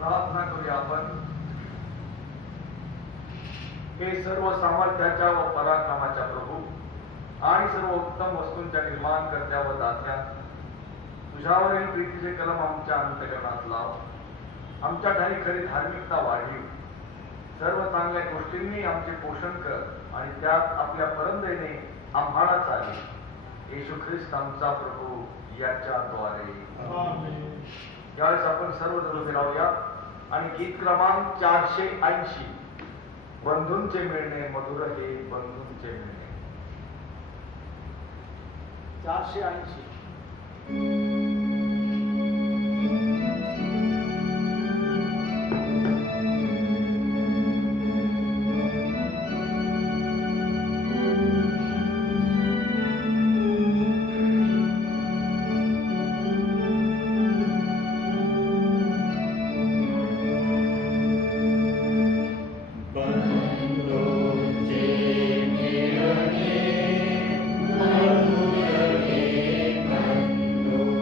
प्रार्थना करूया आपण. हे सर्व सामर्थ्याच्या व पराक्रमाच्या प्रभू आणि सर्व उत्तम वस्तूंच्या निर्माण करत्या व दात्या, तुझ्यावरील प्रीतीचे कलम आमच्या अंतःकरणात लाव. आमच्या ठाणी खरी धार्मिकता वाढीव. सर्व चांगल्या गोष्टींनी आमचे पोषण कर आणि त्यात आपल्या परंदयेने आम्हाला चालेल. येशू ख्रिस्त आमचा प्रभू याच्याद्वारे. यावेळेस आपण सर्वजण उभे राहूया आणि गीत क्रमांक 480 बंधूंचे मिळणे मधुर हे बंधूंचे मिळणे. 480. Thank you.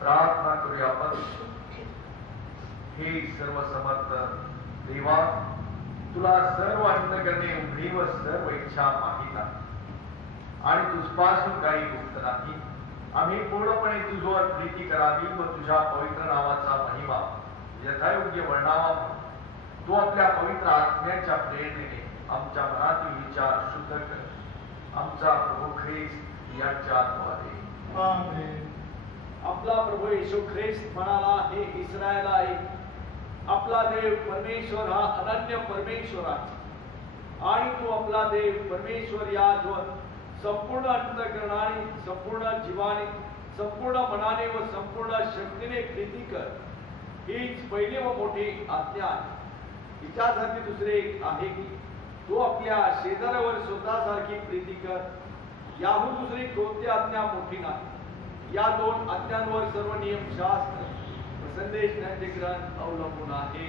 प्रार्थना करूया आपण. हे सर्व समर्थ देवा, तुला सर्व अंतःकरणे उघडी व सर्व इच्छा माहीत आहे आणि तुझपासून काही गुप्त नाही. आम्ही पूर्णपणे तुझ्यावर प्रीती करावी व तुझ्या पवित्र नावाचा महिमा यथायोग्य वर्णावा. तू आपल्या पवित्र आत्म्याच्या प्रेरणेने आमच्या मनातील विचार शुद्ध कर. आमचा प्रभू ख्रिस्त याच्याद्वारे. आमेन. आपला प्रभू येशू ख्रिस्त म्हणाला, हे इस्रायल आहे, आपला देव परमेश्वर हा अनन्य परमेश्वर आहे आणि तो आपला देव परमेश्वर यावर संपूर्ण अंतःकरणाने, संपूर्ण जीवाने, संपूर्ण मनाने व संपूर्ण शक्तीने प्रीती कर. हीच पहिली व मोठी आज्ञा आहे. हिच्यासाठी दुसरे एक आहे की तो आपल्या शेजाऱ्यावर स्वतःसारखी प्रीती कर. याहून दुसरी कोणती आज्ञा मोठी नाही. या दोन आज्ञांवर सर्व नियमशास्त्र व संदेश ज्ञानचे ग्रंथ अवलंबून आहे.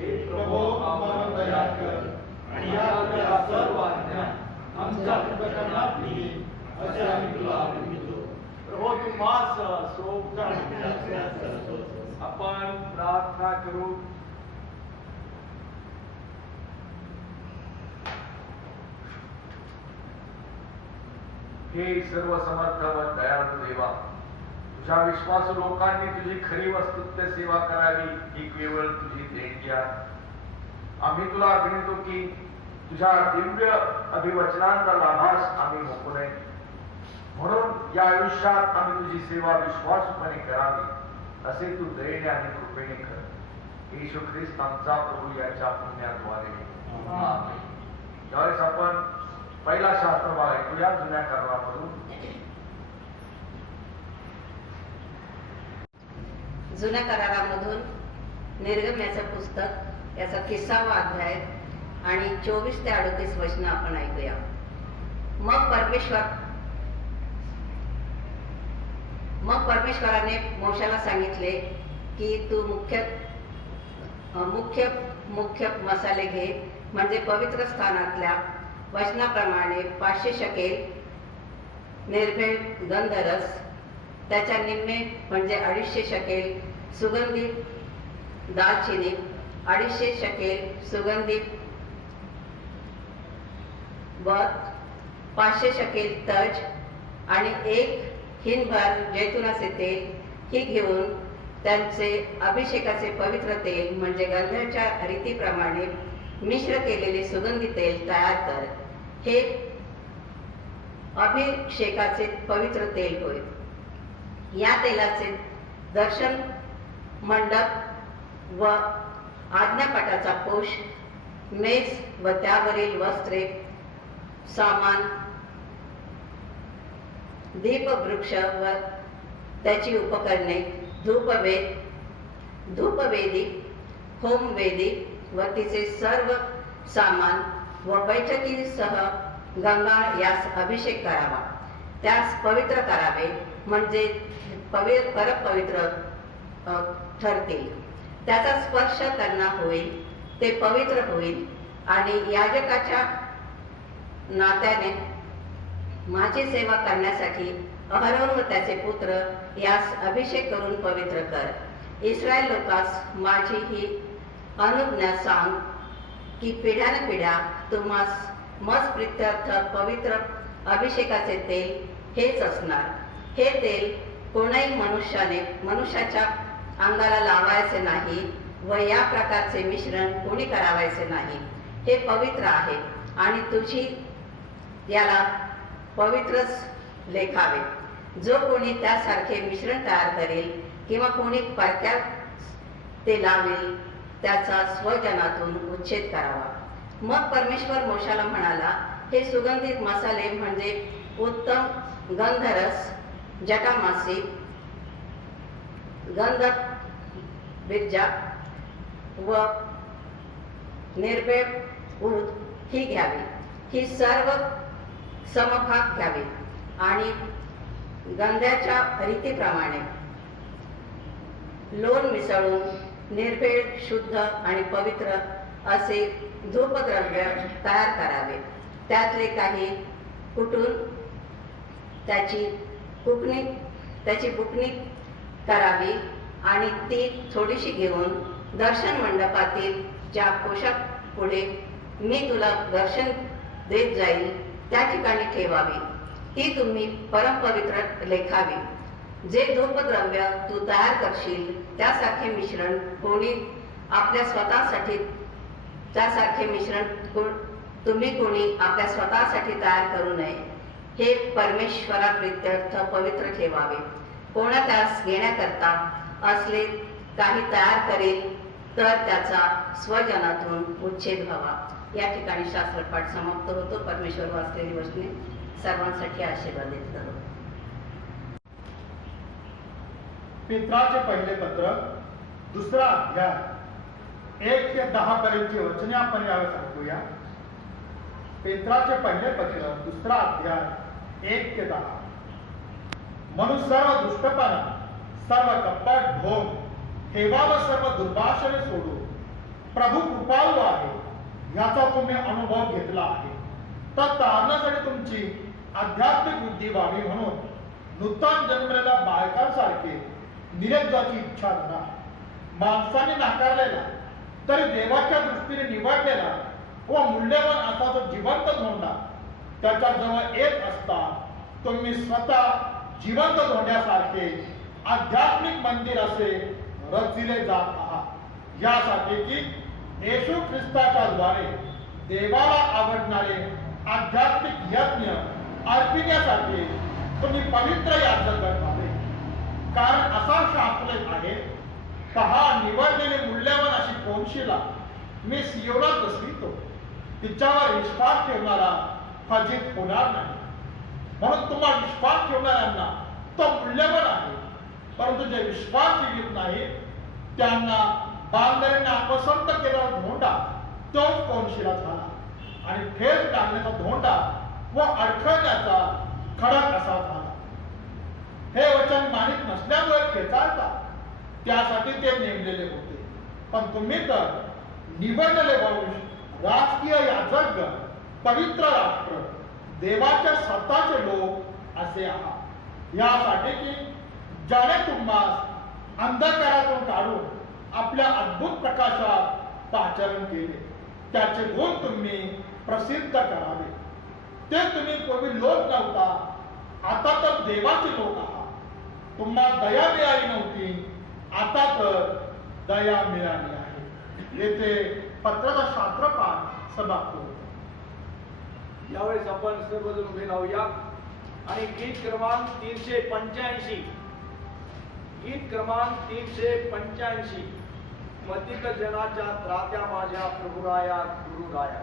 हे प्रभू आम्हाला दया कर आणि या सर्व आज्ञा आमच्या अंतःकरणात लिही असे आम्ही तुला विनंतो. प्रभू तुम्हास सोबत आपण प्रार्थना करू. हे सर्व समर्थ व दयाळू देवा, तुझ्या विश्वासू लोकांनी तुझी खरी वस्तुत्व सेवा करावी ही केवळ तुझी देणगी आहे. आम्ही तुला विनंतो की तुझ्या दिव्य अभिवचनांचा लाभास आम्ही नको नये. म्हणून या आयुष्यात आम्ही तुझी सेवा विश्वासूपणे करावी असे तू दयेने आणि कृपेने कर. येशू ख्रिस्त आमचा प्रभू याच्या पुण्याद्वारे. आमेन. ज्यावेळेस आपण पहिला शास्त्र भाग ऐकूया जुन्या करारामधून. जुन्या करारामधून निर्गमनाचं पुस्तक याचा 30वा अध्याय आणि 24 ते 38 वचनं आपण ऐकूया. मग परमेश्वराने मोशाला सांगितले की तू मुख्य मसाले घे, म्हणजे पवित्र स्थानातल्या वचनाप्रमाणे 500 शकेल निर्भेळ गंधरस, त्याच्या निम्मे म्हणजे 250 शकेल सुगंधित दालचिनी, 250 शकेल सुगंधित बत, 500 शकेल तज आणि 1 हिनभर जैतुनाचे तेल ही घेऊन त्यांचे अभिषेकाचे पवित्र तेल म्हणजे गंधाच्या रीतीप्रमाणे मिश्र केलेले सुगंधी तेल तयार कर. हे अभिषेकाचे पवित्र तेल होय. या तेलाचे दर्शन मंडप व आज्ञापटाचा कोश, मेज व त्यावरील वस्त्रे, सामान, दीपवृक्ष व त्याची उपकरणे, धूपवेदी, होमवेदी व तिचे सर्व सामान व बैठकीसह गंगाळ यास अभिषेक करावा. त्यास पवित्र करावे म्हणजे परपवित्र ठरतील. त्याचा स्पर्श त्यांना होईल, ते पवित्र होईल आणि याजकाच्या नात्याने माझी सेवा करण्यासाठी अहरोन व त्याचे पुत्र यास अभिषेक करून पवित्र कर. इस्रायल लोकास माझी ही अनुज्ञा सांग की पिढ्यानपिढ्या तुम्हास मज प्रित्यर्थ पवित्र अभिषेकाचे तेल हेच असणार. हे तेल कोणाही मनुष्याच्या अंगाला लावायचे नाही व या प्रकारचे मिश्रण कोणी करावायचे नाही. हे पवित्र आहे आणि तुझी याला पवित्रच लेखावे. जो कोणी त्यासारखे मिश्रण तयार करेल किंवा कोणी परक्यात ते लावेल त्याचा स्वजनातून उच्छेद करावा. मग परमेश्वर मोशाला म्हणाला, हे सुगंधित मसाले म्हणजे उत्तम गंधरस, जटामासी, गंध बिर्जा व निर्भेळ ऊद ही घ्यावी. ही सर्व समभाग घ्यावी आणि गंध्याच्या रीतीप्रमाणे लोण मिसळून निर्भेळ, शुद्ध आणि पवित्र असे धूपद्रव्य तयार करावे. त्यातले काही कुटून त्याची बुकणी करावी आणि ती थोडीशी घेऊन दर्शन मंडपातील ज्या पोशाख पुढे मी तुला दर्शन देत जाईल त्या ठिकाणी ठेवावी. ती तुम्ही परमपवित्र लेखावी. जे धूपद्रव्य तू तयार करशील त्यासारखे मिश्रण कोणी आपल्या स्वतःसाठी तुम्ही कोणी आपल्या स्वतःसाठी तयार करू नये. हे परमेश्वराप्रित्यर्थ पवित्र ठेवावे. कोणा त्यास घेण्याकरता असले काही तयार करेल तर त्याचा स्वजनातून उच्छेद व्हावा. या ठिकाणी शास्त्रपाठ समाप्त होतो. परमेश्वर वाचलेली वचने सर्वांसाठी आशीर्वादित करो. पेत्राचे पहिले पत्र 2 अध्याय 1 ते 10 पर्यंतची वचने आपण यावेळेस ऐकूया. पेत्राचे पहिले पत्र 2 अध्याय 1 ते 10. म्हणून सर्व दुष्टपणा, सर्व कपट, ढोंग, हेवा व सर्व दुर्भाषणे सोडून प्रभू कृपाळू आहे याचा तुम्ही अनुभव घेतला आहे. तर तारणासाठी तुमची आध्यात्मिक बुद्धी व्हावी म्हणून नूतन जन्मलेल्या बायकांसारखे निरंजनाची इच्छा धरा. माणसाने नाकारलेला तरी देवाच्या दृष्टीने निवडलेला व मूल्यवान असा जो जिवंत धोंडा त्याच्या जवळ येत असता तुम्ही स्वतः जिवंत धोंड्यासारखे आध्यात्मिक मंदिर असे रचिले जात आहात. यासाठी की येशू ख्रिस्ताच्या द्वारे देवाला आवडणारे आध्यात्मिक यज्ञ अर्पिण्यासाठी तुम्ही पवित्र याचक व्हावे. कारण असा शास्त्र आहे, पहा निवडलेले मूल्यवान अशी कोनशिला मी सियोनात बसवितो, तिच्यावर विश्वास ठेवणारा फजित होणार नाही. म्हणून तुम्हाला विश्वास ठेवणाऱ्यांना तो मूल्यवान आहे, परंतु जे विश्वास ठेवत नाही त्यांना बांधणाऱ्यांना अपसंत केलेला धोंडा तोच कोनशिला झाला आणि ठेच टाकण्याचा धोंडा व अडखळण्याचा खडक असा झाला. हे वचन मानित नसल्यामुळे खेचाळतात, त्यासाठी ते नेमलेले होते. पण तुम्ही तर निवडलेले वंश, राजकीय याजक, पवित्र राष्ट्र, देवाच्या स्वतःचे लोक असे आहात. यासाठी की ज्याने तुम्हाला अंधकारातून काढून आपल्या अद्भुत प्रकाशात पाचारण केले त्याचे गुण तुम्ही प्रसिद्ध करावे. ते तुम्ही पूर्वी लोक नव्हता, आता तर देवाचे लोक आहात. तुम्हाला दया मिळाली नव्हती, आता तर दया मिळाली आहे. येथे पत्राचा शास्त्रपाठ समाप्त होतो. यावेळेस आपण सर्वजण उभे राहूया आणि गीत क्रमांक 385 पतित जनाच्या त्रात्या माझ्या प्रभुराया गुरुराया.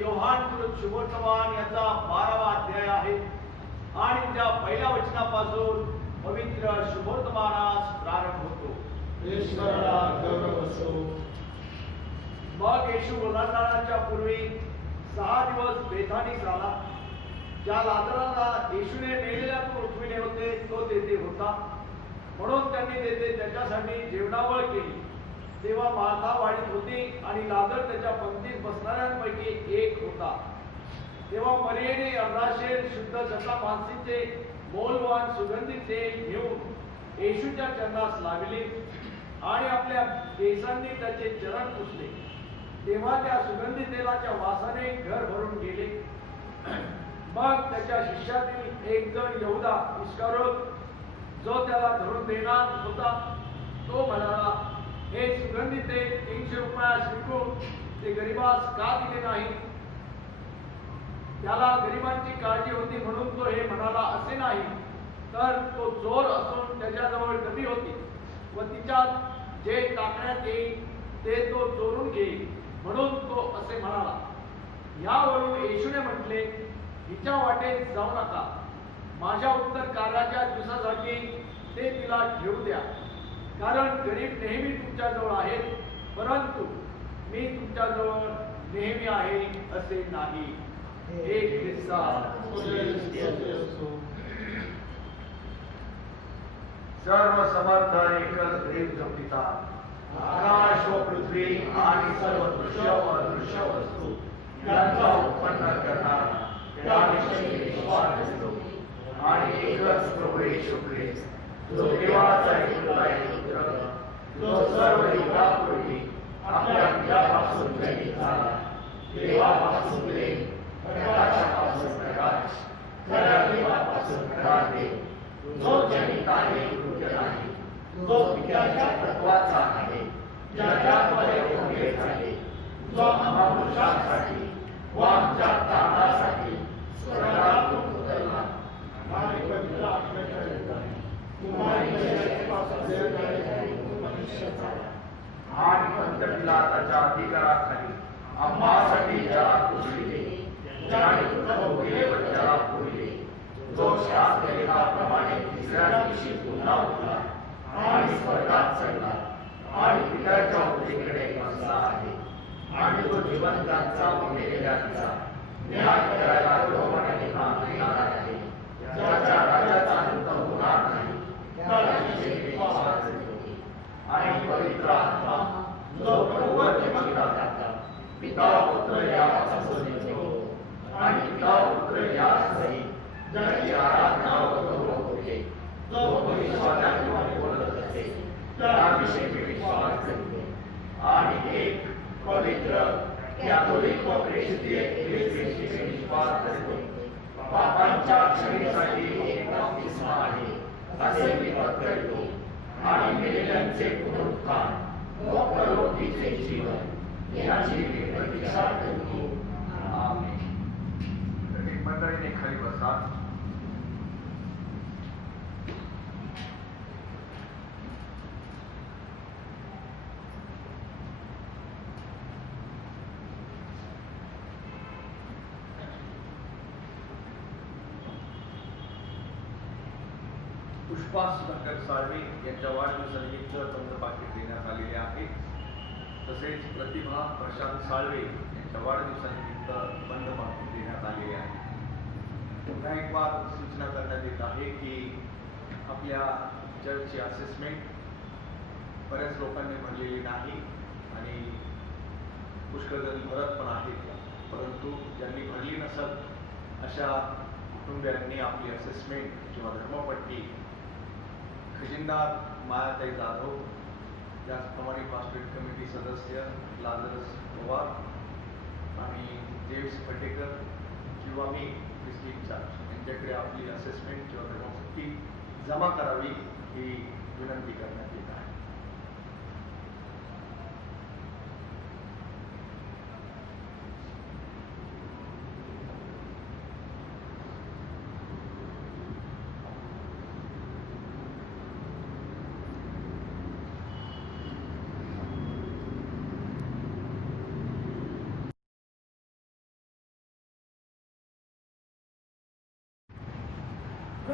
योहान कृत शुभवर्तमान याचा 12वा अध्याय आहे आणि त्या पहिल्या वचनापासून पवित्र शुभवर्तमानास प्रारंभ होतो. ईश्वराला गौरव असो. मग येशू ओलांडण्याच्या पूर्वी 6 दिवस बेथानीस आला. ज्या लाजराला येशूने मेलेल्यातून उठविले होते तो तेथे होता. म्हणून त्यांनी तेथे त्याच्यासाठी जेवणावळ केली. तेव्हा मार्था वाढीत होती आणि लाजर त्याच्या पंक्तीत बसणाऱ्यांपैकी एक होता. तेव्हा मरियेने 18 शुद्ध जसा माणसीचे मोलवान सुगंधित तेल घेऊन येशूच्या चरणास लाविले आणि आपल्या केसांनी त्याचे चरण पुसले. तेव्हा त्या सुगंधी तेलाच्या वासाने घर भरून गेले. मग त्याच्या शिष्यातील एक जण यहुदा इस्कारियोत जो त्याला धरून देणार होता तो म्हणाला, हे सुगंधी तेल 300 रुपयास विकून ते गरिबास का दिले नाही? त्याला गरिबांची काळजी होती म्हणून तो हे म्हणाला असे नाही, तर तो चोर असून त्याच्याजवळ डबी होती व तिच्यात जे टाकण्यात येईल ते तो चोरून घेईल म्हणून तो असे म्हणाला. यावरून येशूने म्हटले, हिच्या वाटेत जाऊ नका. माझ्या उत्तर कार्याच्या दिवसासाठी ते तिला घेऊ द्या. कारण गरीब नेहमी तुमच्याजवळ आहेत, परंतु मी तुमच्याजवळ नेहमी आहे असे नाही. एक किस्सा. सर्व समर्थ एकच देव पिता, आकाश व पृथ्वी आणि सर्व दृश्य व अदृश्य वस्तू यांचा उत्पन्न करणारा त्याविषयी विश्वास करतो आणि एकच प्रभू येशू ख्रिस्त जो देवाचा एकुलता पुत्र, जो सर्व युगापूर्वी आपल्या पित्यापासून जनित झाला, देवापासून देव, प्रकाशापासून प्रकाश, खऱ्या देवापासून खरा देव, जो जनित आहे कृत्य नाही, जो पित्याच्या तत्वाचा आहे, ज्याच्याद्वारे उभे झाले, जो महापुरुषांसाठी व आमच्या तारणासाठी स्वर्गातून उतरला आणि पवित्र आत्म्याच्या योगाने तुम्हारी आणि पंत पिलाताच्या अधिकाराखाली आम्हासाठी ज्याला पुजले, ज्याने भोगले व ज्याला पुरले, जो शास्त्रलेखाप्रमाणे तिसऱ्या दिवशी पुन्हा उठला आणि स्वर्गात चढला आणि पित्याच्या उजवीकडे बसला आहे आणि तो जिवंतांचा व मेलेल्यांचा न्याय करायला यहोवाने आणणार आहे. ज्याच्या राज्याचा अंत होणार नाही त्याविषयी विश्वास करतो आणि पवित्र आत्मा जो प्रभू व जीवनदाता पिता पुत्र यापासून येतो आणि पिता पुत्र यासहित ज्याची आराधना व गौरव होते, जो भविष्यवाण्याद्वारे बोलत असते त्याविषयी विश्वास करतो आणि एक पवित्र कॅथोलिक व प्रेषित ख्रिस्तीशी विश्वास करतो. पापांच्या क्षमेसाठी एक बप्तिस्मा आहे असे मी करतो आणि मेलेल्यांचे पुनरुत्थान व परलोकीचे जीवन याची मी प्रतीक्षा करतो. आमेन. मंडळीने खाली बसा. पुष्पा सुधाकर साळवे यांच्या वाढदिवसानिमित्त बंद पाकिट देण्यात आलेले आहे. तसेच प्रतिभा प्रशांत साळवे यांच्या वाढदिवसानिमित्त बंद पाकिट देण्यात आलेले आहे. पुन्हा एक बार सूचना करण्यात येत आहे की आपल्या चर्चची असेसमेंट बऱ्याच लोकांनी भरलेली नाही आणि पुष्कळ जण भरत पण आहेत, परंतु ज्यांनी भरली नसत अशा कुटुंबियांनी आपली असेसमेंट किंवा धर्मपट्टी खजिनदार मायाताई जाधव, त्याचप्रमाणे पास्टरेट कमिटी सदस्य लाजरस पवार आणि जेम्स फटेकर किंवा मी ख्रिस्ती चार्ज यांच्याकडे आपली असेसमेंट किंवा धर्मपट्टी जमा करावी ही विनंती करण्यात येत आहे.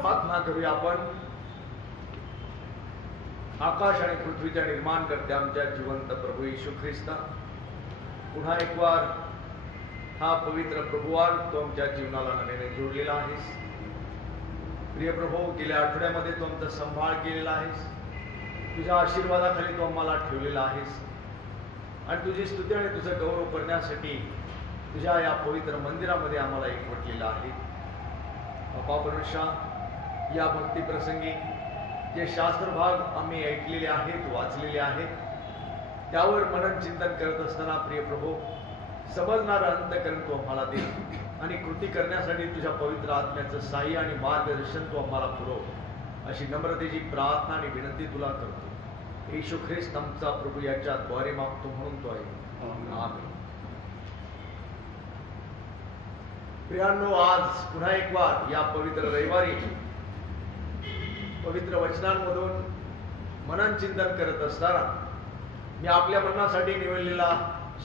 प्रार्थना करूया आपण. आकाश आणि पृथ्वीच्या निर्माणकर्त्या आमच्या जिवंत प्रभू येशू ख्रिस्ता, पुन्हा एक वार हा पवित्र प्रभुवार तू आमच्या जीवनाला नव्याने जोडलेला आहेस. प्रिय प्रभू, गेल्या आठवड्यामध्ये तू आमचा सांभाळ केलेला आहेस. तुझ्या आशीर्वादाखाली तू आम्हाला ठेवलेला आहेस आणि तुझी स्तुती आणि तुझं गौरव करण्यासाठी तुझ्या या पवित्र मंदिरामध्ये आम्हाला एकवटलेलं आहे. बापा परमेश्वर, या भक्ती प्रसंगी जे शास्त्र भाग आम्ही ऐकलेले आहेत, वाचलेले आहेत, त्यावर मनन चिंतन करत असताना प्रिय प्रभू, समजणारं अंतःकरण तू आम्हाला दे आणि कृती करण्यासाठी तुझ्या पवित्र आत्म्याचं साह्य आणि मार्गदर्शन तू आम्हाला पुरव, अशी नम्रतेची प्रार्थना आणि विनंती तुला करतो. येशू ख्रिस्त आमचा प्रभू याच्या द्वारे मागतो म्हणून तो आहे. आमेन. प्रियांनो, आज पुन्हा एक वार या पवित्र रविवारी पवित्र वचनांमधून मनन चिंतन करत असताना मी आपल्या मनासाठी निवडलेला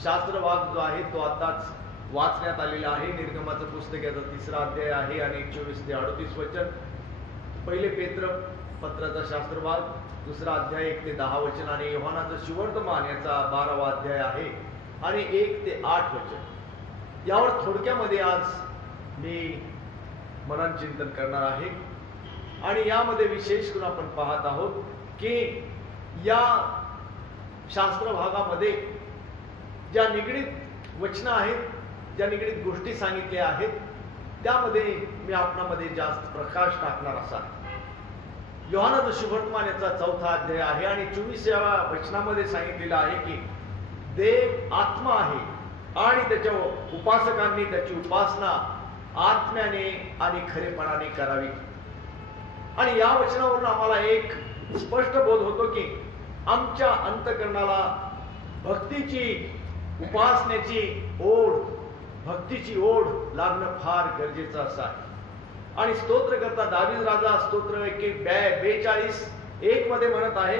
शास्त्र भाग जो आहे तो आताच वाचण्यात आलेला आहे. निर्गमाचं पुस्तक याचा 3रा अध्याय आहे आणि 24 ते 38 वचन. पहिले पेत्र पत्राचा शास्त्र भाग 2रा अध्याय 1 ते 10 वचन आणि योहानाचं सुवर्तमान याचा 12वा अध्याय आहे आणि 1 ते 8 वचन. यावर थोडक्यामध्ये आज मी मनन चिंतन करणार आहे आणि यामध्ये विशेष करून आपण पाहत आहोत की या शास्त्र भागामध्ये ज्या निगडीत वचनं आहेत, ज्या निगडीत गोष्टी सांगितल्या आहेत, त्यामध्ये मी आपणामध्ये जास्त प्रकाश टाकणार असा. योहानाचं सुवर्तमान याचा 4था अध्याय आहे आणि 24व्या वचनामध्ये सांगितलेलं आहे की देव आत्मा आहे आणि त्याच्या उपासकांनी त्याची उपासना आत्म्याने आणि खरेपणाने करावी. आणि या वचनावरून आम्हाला एक स्पष्ट बोध होतो की आमच्या अंतःकरणाला भक्तीची, उपासनेची ओढ, भक्तीची ओढ लागणं फार गरजेचं असं आहे. आणि स्तोत्रकर्ता दावीद राजा स्तोत्र 42:1 मध्ये म्हणत आहे,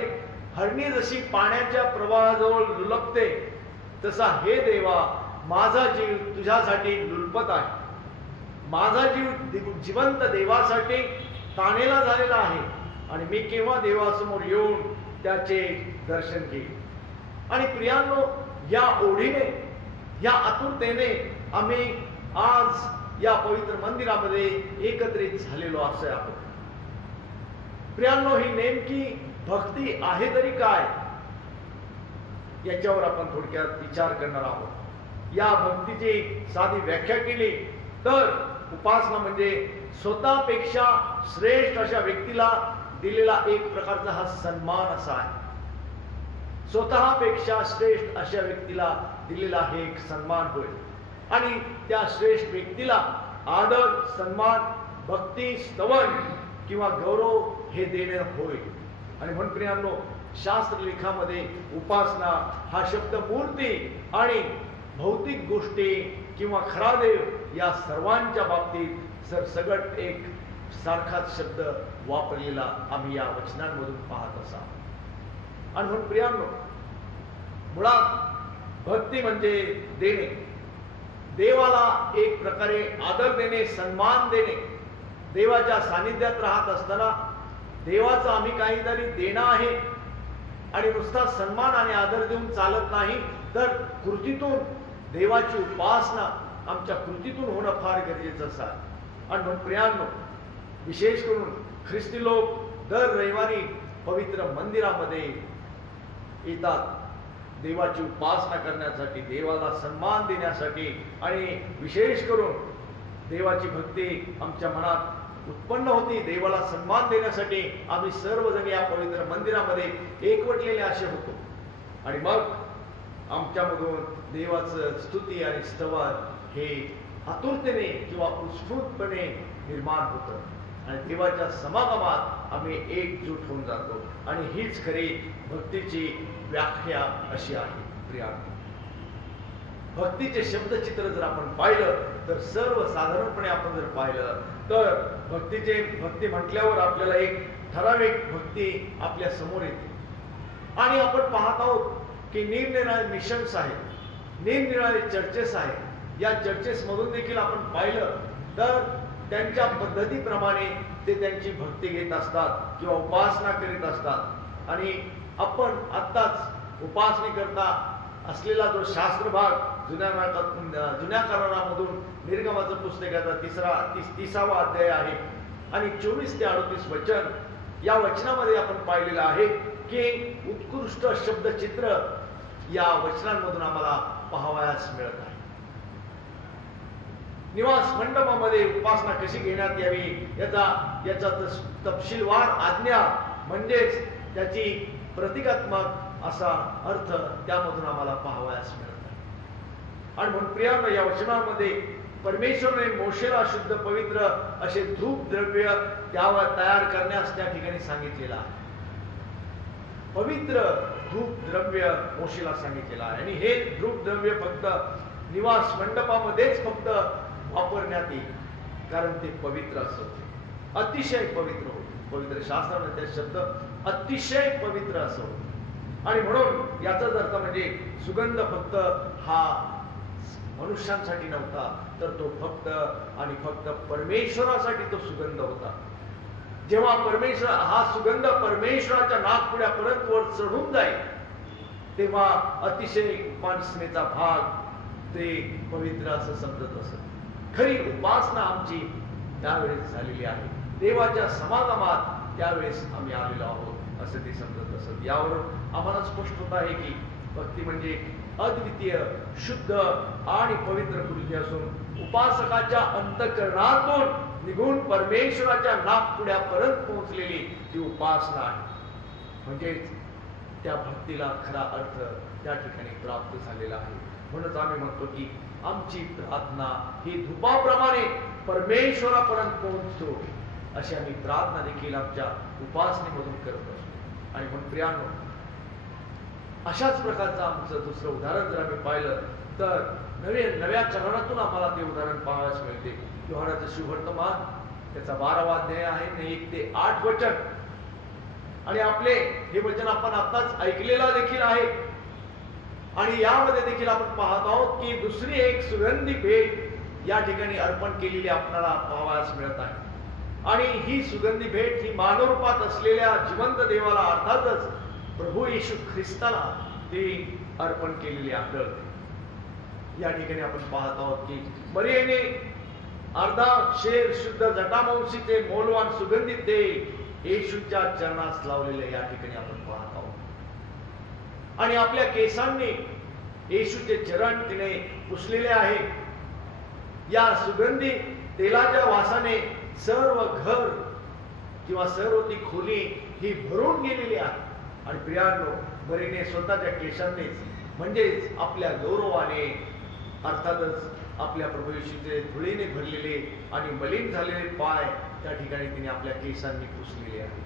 हरणी जशी पाण्याच्या प्रवाहाजवळ लुलपते तसा हे देवा माझा जीव तुझ्यासाठी लुलपत आहे. माझा जीव जिवंत देवासाठी ताणेला झालेला आहे आणि मी केव्हा देवासमोर येऊन त्याचे दर्शन घेईन. आणि प्रियांनो, या ओढीने, या आतुरतेने आम्ही आज या पवित्र मंदिरामध्ये एकत्रित झालेलो असं आहोत. प्रियांनो, ही नेमकी भक्ती आहे तरी काय, याच्यावर आपण थोडक्यात विचार करणार आहोत. या भक्तीची साधी व्याख्या केली तर उपासना म्हणजे स्वतःपेक्षा श्रेष्ठ अशा व्यक्तीला दिलेला एक प्रकारचा हा सन्मान असा आहे. स्वतःपेक्षा श्रेष्ठ अशा व्यक्तीला दिलेला हे एक सन्मान होय आणि त्या श्रेष्ठ व्यक्तीला आदर, सन्मान, भक्ती, स्तवन किंवा गौरव हे देणे होय. आणि म्हणून प्रियांनो, शास्त्रलेखामध्ये उपासना हा शब्द मूर्ती आणि भौतिक गोष्टी किंवा खरा देव या सर्वांच्या बाबतीत सरसगट एक सारखाच शब्द वापरलेला आम्ही या वचनांमधून पाहत असा. आणि म्हणून प्रियांनो, मुळात भक्ती म्हणजे देणे, देवाला एक प्रकारे आदर देणे, सन्मान देणे. देवाच्या सानिध्यात राहत असताना देवाचं आम्ही काहीतरी देणं आहे आणि नुसता सन्मान आणि आदर देऊन चालत नाही, तर कृतीतून देवाची उपासना आमच्या कृतीतून होणं फार गरजेचं असं आहे. आणि म्हणून प्रियांनो, विशेष करून ख्रिस्ती लोक दर रविवारी पवित्र मंदिरामध्ये येतात देवाची उपासना करण्यासाठी, देवाला सन्मान देण्यासाठी आणि विशेष करून देवाची भक्ती आमच्या मनात उत्पन्न होती. देवाला सन्मान देण्यासाठी आम्ही सर्वजण या पवित्र मंदिरामध्ये एकवटलेले असे होतो आणि मग आमच्यामधून देवाचं स्तुती आणि स्तवन हे आतुरतेने किंवा उत्स्फूर्तपणे निर्माण होतं आणि देवाच्या समागमात आम्ही एकजूट होऊन जातो. आणि हीच खरी भक्तीची व्याख्या अशी आहे. प्रियांनो, भक्तीचे शब्दचित्र जर आपण पाहिलं तर सर्वसाधारणपणे आपण जर पाहिलं तर भक्ती म्हटल्यावर आपल्याला एक ठराविक भक्ती आपल्या समोर येते. आणि आपण पाहत आहोत की निरनिराळे मिशन्स आहेत, निरनिराळे चर्चेस आहेत. या चर्चेस मधून देखील आपण पाहिलं तर त्यांच्या पद्धतीप्रमाणे ते त्यांची भक्ती घेत असतात किंवा उपासना करीत असतात. आणि आपण आत्ताच उपासनेकरता असलेला जो शास्त्र भाग जुन्या करारामधून निर्गमाचं पुस्तकाचा 30वा अध्याय आहे आणि 24 ते 38 वचन, या वचनामध्ये आपण पाहिलेलं आहे की उत्कृष्ट शब्दचित्र या वचनांमधून आम्हाला पाहावयास मिळत आहे. निवास मंडपामध्ये उपासना कशी घेण्यात यावी याचा तपशीलवार आज्ञा म्हणजेच त्याची प्रतिकात्मक असा अर्थ त्यामधून आम्हाला पाहावयास मिळत आहे. आणि म्हणून प्रियांनो, या वचनामध्ये परमेश्वराने मोशेला शुद्ध पवित्र असे धूप द्रव्य त्यावर तयार करण्यास त्या ठिकाणी सांगितलेला आहे. पवित्र धूप द्रव्य मोशेला सांगितलेला आहे. आणि हे धूप द्रव्य फक्त निवास मंडपामध्येच फक्त वापरण्यात येईल, कारण ते पवित्र असत, अतिशय पवित्र होते. पवित्र शास्त्रामध्ये ते शब्द अतिशय पवित्र असं होतं. आणि म्हणून याचाच अर्थ म्हणजे सुगंध फक्त हा मनुष्यांसाठी नव्हता, तर तो फक्त आणि फक्त परमेश्वरासाठी तो सुगंध होता. जेव्हा हा सुगंध परमेश्वराच्या नाकपुड्यापर्यंत वर चढून जाईल, तेव्हा अतिशय उपासनेचा भाग ते पवित्र असं समजत असत. खरी उपासना आमची त्यावेळेस झालेली आहे, देवाच्या समागमात त्यावेळेस आम्ही आलेलो आहोत असं ते समजत असत. यावरून आम्हाला स्पष्ट होत आहे की भक्ती म्हणजे अद्वितीय, शुद्ध आणि पवित्र कृती असून उपासकाच्या अंतःकरणातून निघून परमेश्वराच्या नाकपुड्यापर्यंत पोहोचलेली ती उपासना आहे. म्हणजेच त्या भक्तीला खरा अर्थ त्या ठिकाणी प्राप्त झालेला आहे. म्हणूनच आम्ही म्हणतो की आमची प्रार्थना ही धुपाप्रमाणे परमेश्वरापर्यंत पोहोचतो, अशी आम्ही प्रार्थना देखील आमच्या उपासनेमधून करत असतो. आणि म्हणून प्रियांनो, अशाच प्रकारचं आमचं दुसरं उदाहरण जर आम्ही पाहिलं तर नव्या करारातून आम्हाला ते उदाहरण पाहावयास मिळते. योहानाचं शुभवर्तमान त्याचा 12वा अध्याय आहे, 1 ते 8 वचन. आणि आपले हे वचन आपण आताच ऐकलेला देखील आहे. आणि यामध्ये देखील आपण पाहत आहोत की दुसरी एक सुगंधी भेट या ठिकाणी अर्पण केलेली आपल्याला पाहावयास मिळत आहे. आणि ही सुगंधी भेट ही मानवरूपात असलेल्या जिवंत देवाला अर्थातच प्रभू येशू ख्रिस्ताला ती अर्पण केलेली आढळते. या ठिकाणी आपण पाहत आहोत की मरियेने अर्धा शेर शुद्ध जटामांसीचे मौल्यवान सुगंधित तेल येशूच्या चरणास लावलेले या ठिकाणी आपण पाहत आहोत. आणि आपल्या केसांनी येशूचे चरण तिने पुसलेले आहे. या सुगंधी तेलाच्या वासाने सर्व घर किंवा सर्व ती खोली ही भरून गेलेली आहे. आणि प्रियांनो, मरीने स्वतःच्या केसांनीच म्हणजेच आपल्या गौरवाने अर्थातच आपल्या प्रभू येशूचे धुळीने भरलेले आणि मलिन झालेले पाय त्या ठिकाणी तिने आपल्या केसांनी पुसलेले आहे.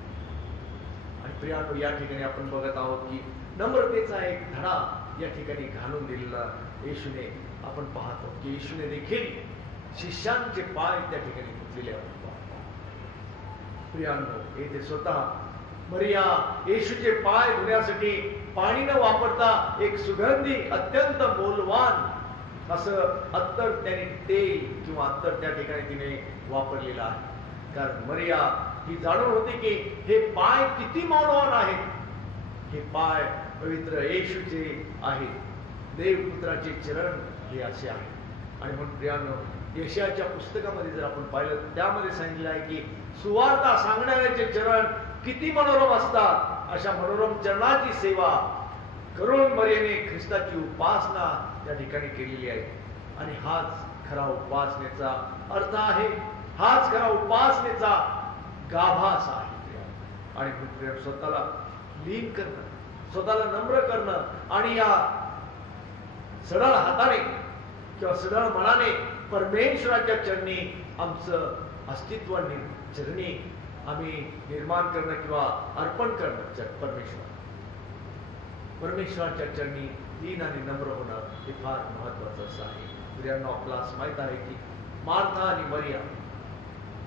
आणि प्रियांनो, या ठिकाणी आपण बघत आहोत की नम्रतेचा एक धडा या ठिकाणी घालून दिलेला येशूने आपण पाहतो की येशूने देखील शिष्यांचे पाय त्या ठिकाणी धुतलेले आपण पाहतो. प्रियांनो, येथे स्वतः मरिया येशूचे पाय धुण्यासाठी पाणी न वापरता एक सुगंधी अत्यंत मौल्यवान असं अत्तर त्याने तेल किंवा अत्तर त्या ठिकाणी तिने वापरलेलं आहे. कारण मरिया ही जाणून होती की हे पाय किती मौल्यवान आहेत. हे पाय पवित्र येशूचे आहेत, देवपुत्राचे चरण हे असे आहेत. आणि म्हणून प्रियांनो, यशायाच्या पुस्तकामध्ये जर आपण पाहिलं त्यामध्ये सांगितलं आहे की सुवार्ता सांगणाऱ्याचे चरण किती मनोरम असतात. अशा मनोरम चरणाची सेवा करून मरियेने ख्रिस्ताची उपासना त्या ठिकाणी केलेली आहे. आणि हाच खरा उपासनेचा अर्थ आहे, हाच खरा उपासनेचा गाभा असा आहे. आणि स्वतःला लीन करणं, स्वतःला नम्र करणं आणि या सरळ हाताने किंवा सरळ मनाने परमेश्वराच्या चरणी आमचं अस्तित्व चरणी आम्ही निर्माण करणं किंवा अर्पण करणं परमेश्वराच्या चरणी लीन आणि नम्र होणं हे फार महत्वाचं असं आहे. प्रियांनो, आपल्याला माहित आहे की मार्था आणि मरिया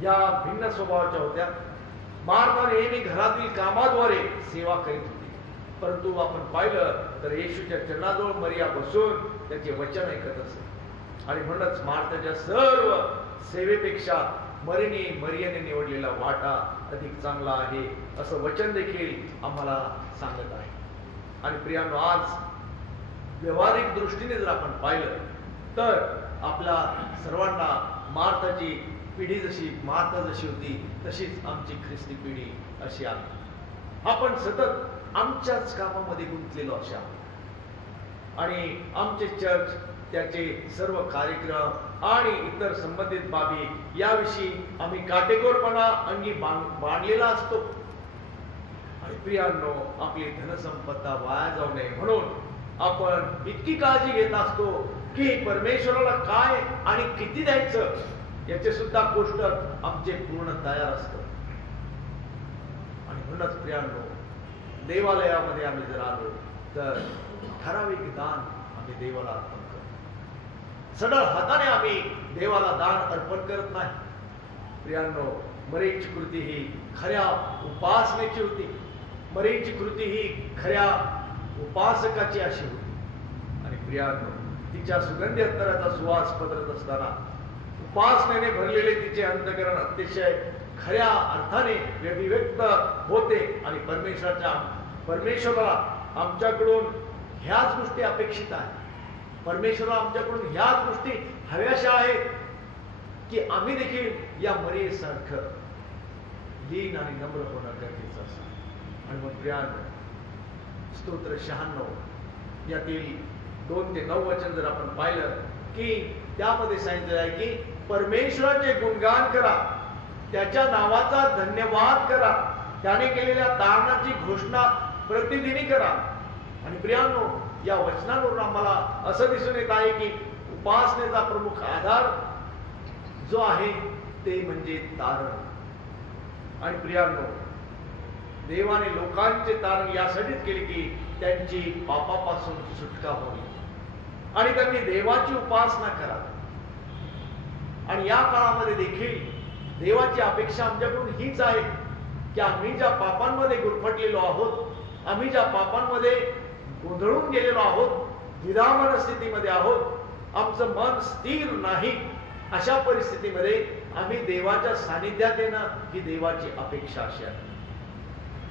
या भिन्न स्वभावाच्या होत्या. मार्था नेहमी घरातील कामाद्वारे सेवा करीत होती, परंतु आपण पाहिलं तर येशूच्या चरणाजवळ मरिया बसून त्याचे वचन ऐकत असे. आणि म्हणूनच मार्थाच्या सर्व सेवेपेक्षा मरियेने निवडलेला वाटा अधिक चांगला आहे असं वचन देखील आम्हाला सांगत आहे. आणि प्रियांनो, आज व्यवहारिक दृष्टीने जर आपण पाहिलं तर आपल्या सर्वांना मार्ताची पिढी मार्ता जशी होती तशीच आमची ख्रिस्ती पिढी अशी आहे. आपण सतत आमच्याच कामामध्ये गुंतलेलो अशा आणि आमचे चर्च, त्याचे सर्व कार्यक्रम आणि इतर संबंधित बाबी याविषयी आम्ही काटेकोरपणा अंगी बांधलेला असतो. आणि प्रियांनो, आपली धनसंपत्ता वाया जाऊ नये म्हणून आपण इतकी काळजी घेत असतो की परमेश्वराला काय आणि किती द्यायचं याचे सुद्धा कोष्टक आमचे पूर्ण तयार असतं. आणि म्हणूनच प्रियांनो, देवालयामध्ये आम्ही जर आलो तर ठराविक दान आम्ही देवाला अर्पण करतो. सडळ हाताने आम्ही देवाला दान अर्पण करत नाही. प्रियांनो, मरीची कृती ही खऱ्या उपासनेची होती. मरीची कृती ही खऱ्या उपासकाची अशी होती. आणि प्रियांनो, तिच्या सुगंधी अत्तराचा सुवास पसरत असताना उपासनेने भरलेले तिचे अंतःकरण अतिशय खऱ्या अर्थाने अभिव्यक्त होते. आणि परमेश्वराला आमच्याकडून ह्याच गोष्टी अपेक्षित आहेत. परमेश्वराला आमच्याकडून ह्याच गोष्टी हव्याशा आहेत की आम्ही देखील या मरियेसारखं लीन आणि नम्र होणं गरजेचं असतं. आणि मग प्रियांनो, स्तोत्र 96 यातील 2 ते 9 वचन जर आपण पाहिलं की त्यामध्ये सांगितलेलं आहे की परमेश्वराचे गुणगान करा, त्याच्या नावाचा धन्यवाद करा, त्याने केलेल्या दानाची घोषणा प्रतिदिनी करा. आणि प्रियांनो, या वचनांवरून आम्हाला असं दिसून येत आहे की उपासनेचा प्रमुख आधार जो आहे ते म्हणजे तारण. आणि प्रियांनो, देवाने लोकांचे तारण यासाठीच केले की त्यांची पापापासून सुटका होईल आणि त्यांनी देवाची उपासना करावी. आणि या काळामध्ये देखील देवाची अपेक्षा आमच्याकडून हीच आहे की आम्ही ज्या पापांमध्ये गुरफटलेलो आहोत, आम्ही ज्या पापांमध्ये गोंधळून गेलेलो आहोत, विरामन स्थितीमध्ये आहोत, आमचं मन स्थिर नाही, अशा परिस्थितीमध्ये आम्ही देवाच्या सानिध्यात येणं ही देवाची अपेक्षा अशी आहे.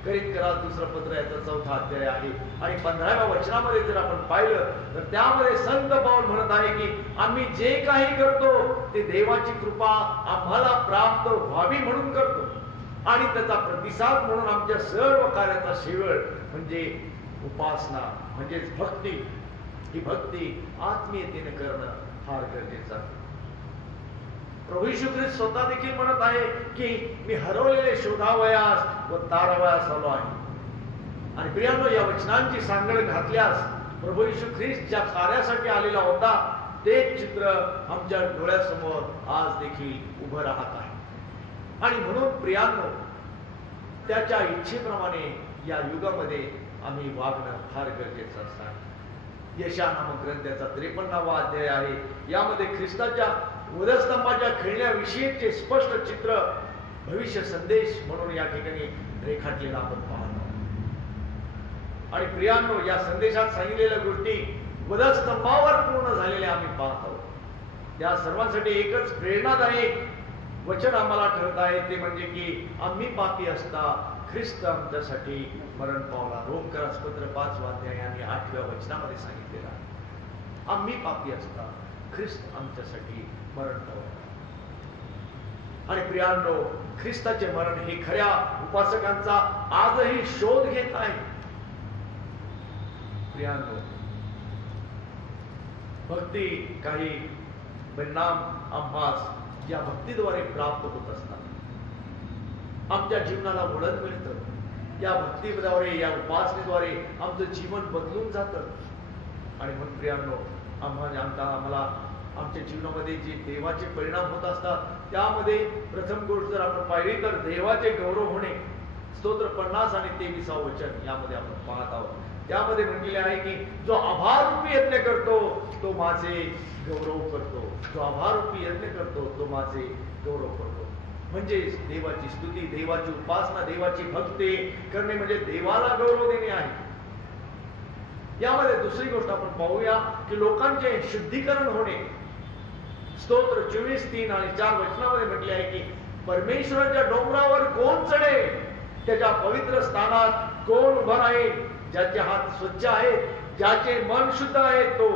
करीत करा 2 पत्र याचा 4था अध्याय आहे आणि 15व्या वचनामध्ये जर आपण पाहिलं तर त्यामध्ये संत पाऊल म्हणत आहे की आम्ही जे काही करतो ते देवाची कृपा आम्हाला प्राप्त व्हावी म्हणून करतो. आणि त्याचा प्रतिसाद म्हणून आमच्या सर्व कार्याचा शेवट म्हणजे उपासना, म्हणजेच भक्ती. ही भक्ती आत्मीयतेने करणं फार गरजेचं आहे. प्रभू येशू ख्रिस्त स्वतः देखील म्हणत आहे की मी हरवलेले शोधावयास व तारावयास आलो आहे. आणि प्रियांनो, या वचनांची सांगड घातल्यास प्रभू येशू ख्रिस्त ज्या कार्यासाठी आलेला होता ते चित्र आमच्या डोळ्यासमोर आज देखील उभं राहत आहे. आणि म्हणून प्रियांनो, त्याच्या इच्छेप्रमाणे या युगामध्ये आम्ही वागणं फार गरजेचं असतं. यशा नामक ग्रंथाचा 53वा अध्याय आहे. यामध्ये ख्रिस्ताच्या वधस्तंभाच्या खेळण्याविषयीचे स्पष्ट चित्र भविष्य संदेश म्हणून या ठिकाणी रेखाटलेला आपण पाहतो. आणि प्रियांनो, या संदेशात सांगितलेल्या गोष्टी वधस्तंभावर पूर्ण झालेल्या आम्ही पाहतो. या सर्वांसाठी एकच प्रेरणादायक वचन आम्हाला ठरत आहे, ते म्हणजे की आम्ही पापी असता ख्रिस्त आमच्यासाठी मरण पावला. रोमकरास पत्र 5वा अध्याय आणि 8व्या वचनामध्ये सांगितलेलं आहे, आम्ही पापी असता ख्रिस्त आमच्यासाठी मरण पावला. आणि प्रियांनो, ख्रिस्ताचे मरण हे खऱ्या उपासकांचा आजही शोध घेत आहे. प्रियांनो, भक्ती काही परिणाम आम्हास या भक्तीद्वारे प्राप्त होत असतात. आमच्या जीवनाला वळण मिळतं. या भक्तीद्वारे, या उपासनेद्वारे आमचं जीवन बदलून जातं. आणि म्हणून प्रियांनो, आम्हाला आमच्या जीवनामध्ये जे देवाचे परिणाम होत असतात त्यामध्ये प्रथम गोष्ट जर आपण पाहिली तर देवाचे गौरव होणे. स्तोत्र 50 आणि 23वा वचन यामध्ये आपण पाहत आहोत. त्यामध्ये म्हटलेले आहे की जो आभाररूपी यज्ञ करतो तो माझे गौरव करतो. जो आभाररूपी यज्ञ करतो तो माझे गौरव करतो. म्हणजे देवाची स्तुती, देवाची उपासना, देवाची भक्ती करणे म्हणजे देवाला गौरव देणे आहे. यामध्ये दुसरी गोष्ट आपण पाहूया की लोकांचे शुद्धीकरण होणे. स्तोत्र 24:3 आणि 4 वचनामध्ये म्हटले आहे की परमेश्वराच्या डोंगरावर कोण चढेल, त्याच्या पवित्र स्थानात कोण उभा राहील, ज्याचे हात स्वच्छ आहेत, ज्याचे मन शुद्ध आहे तो.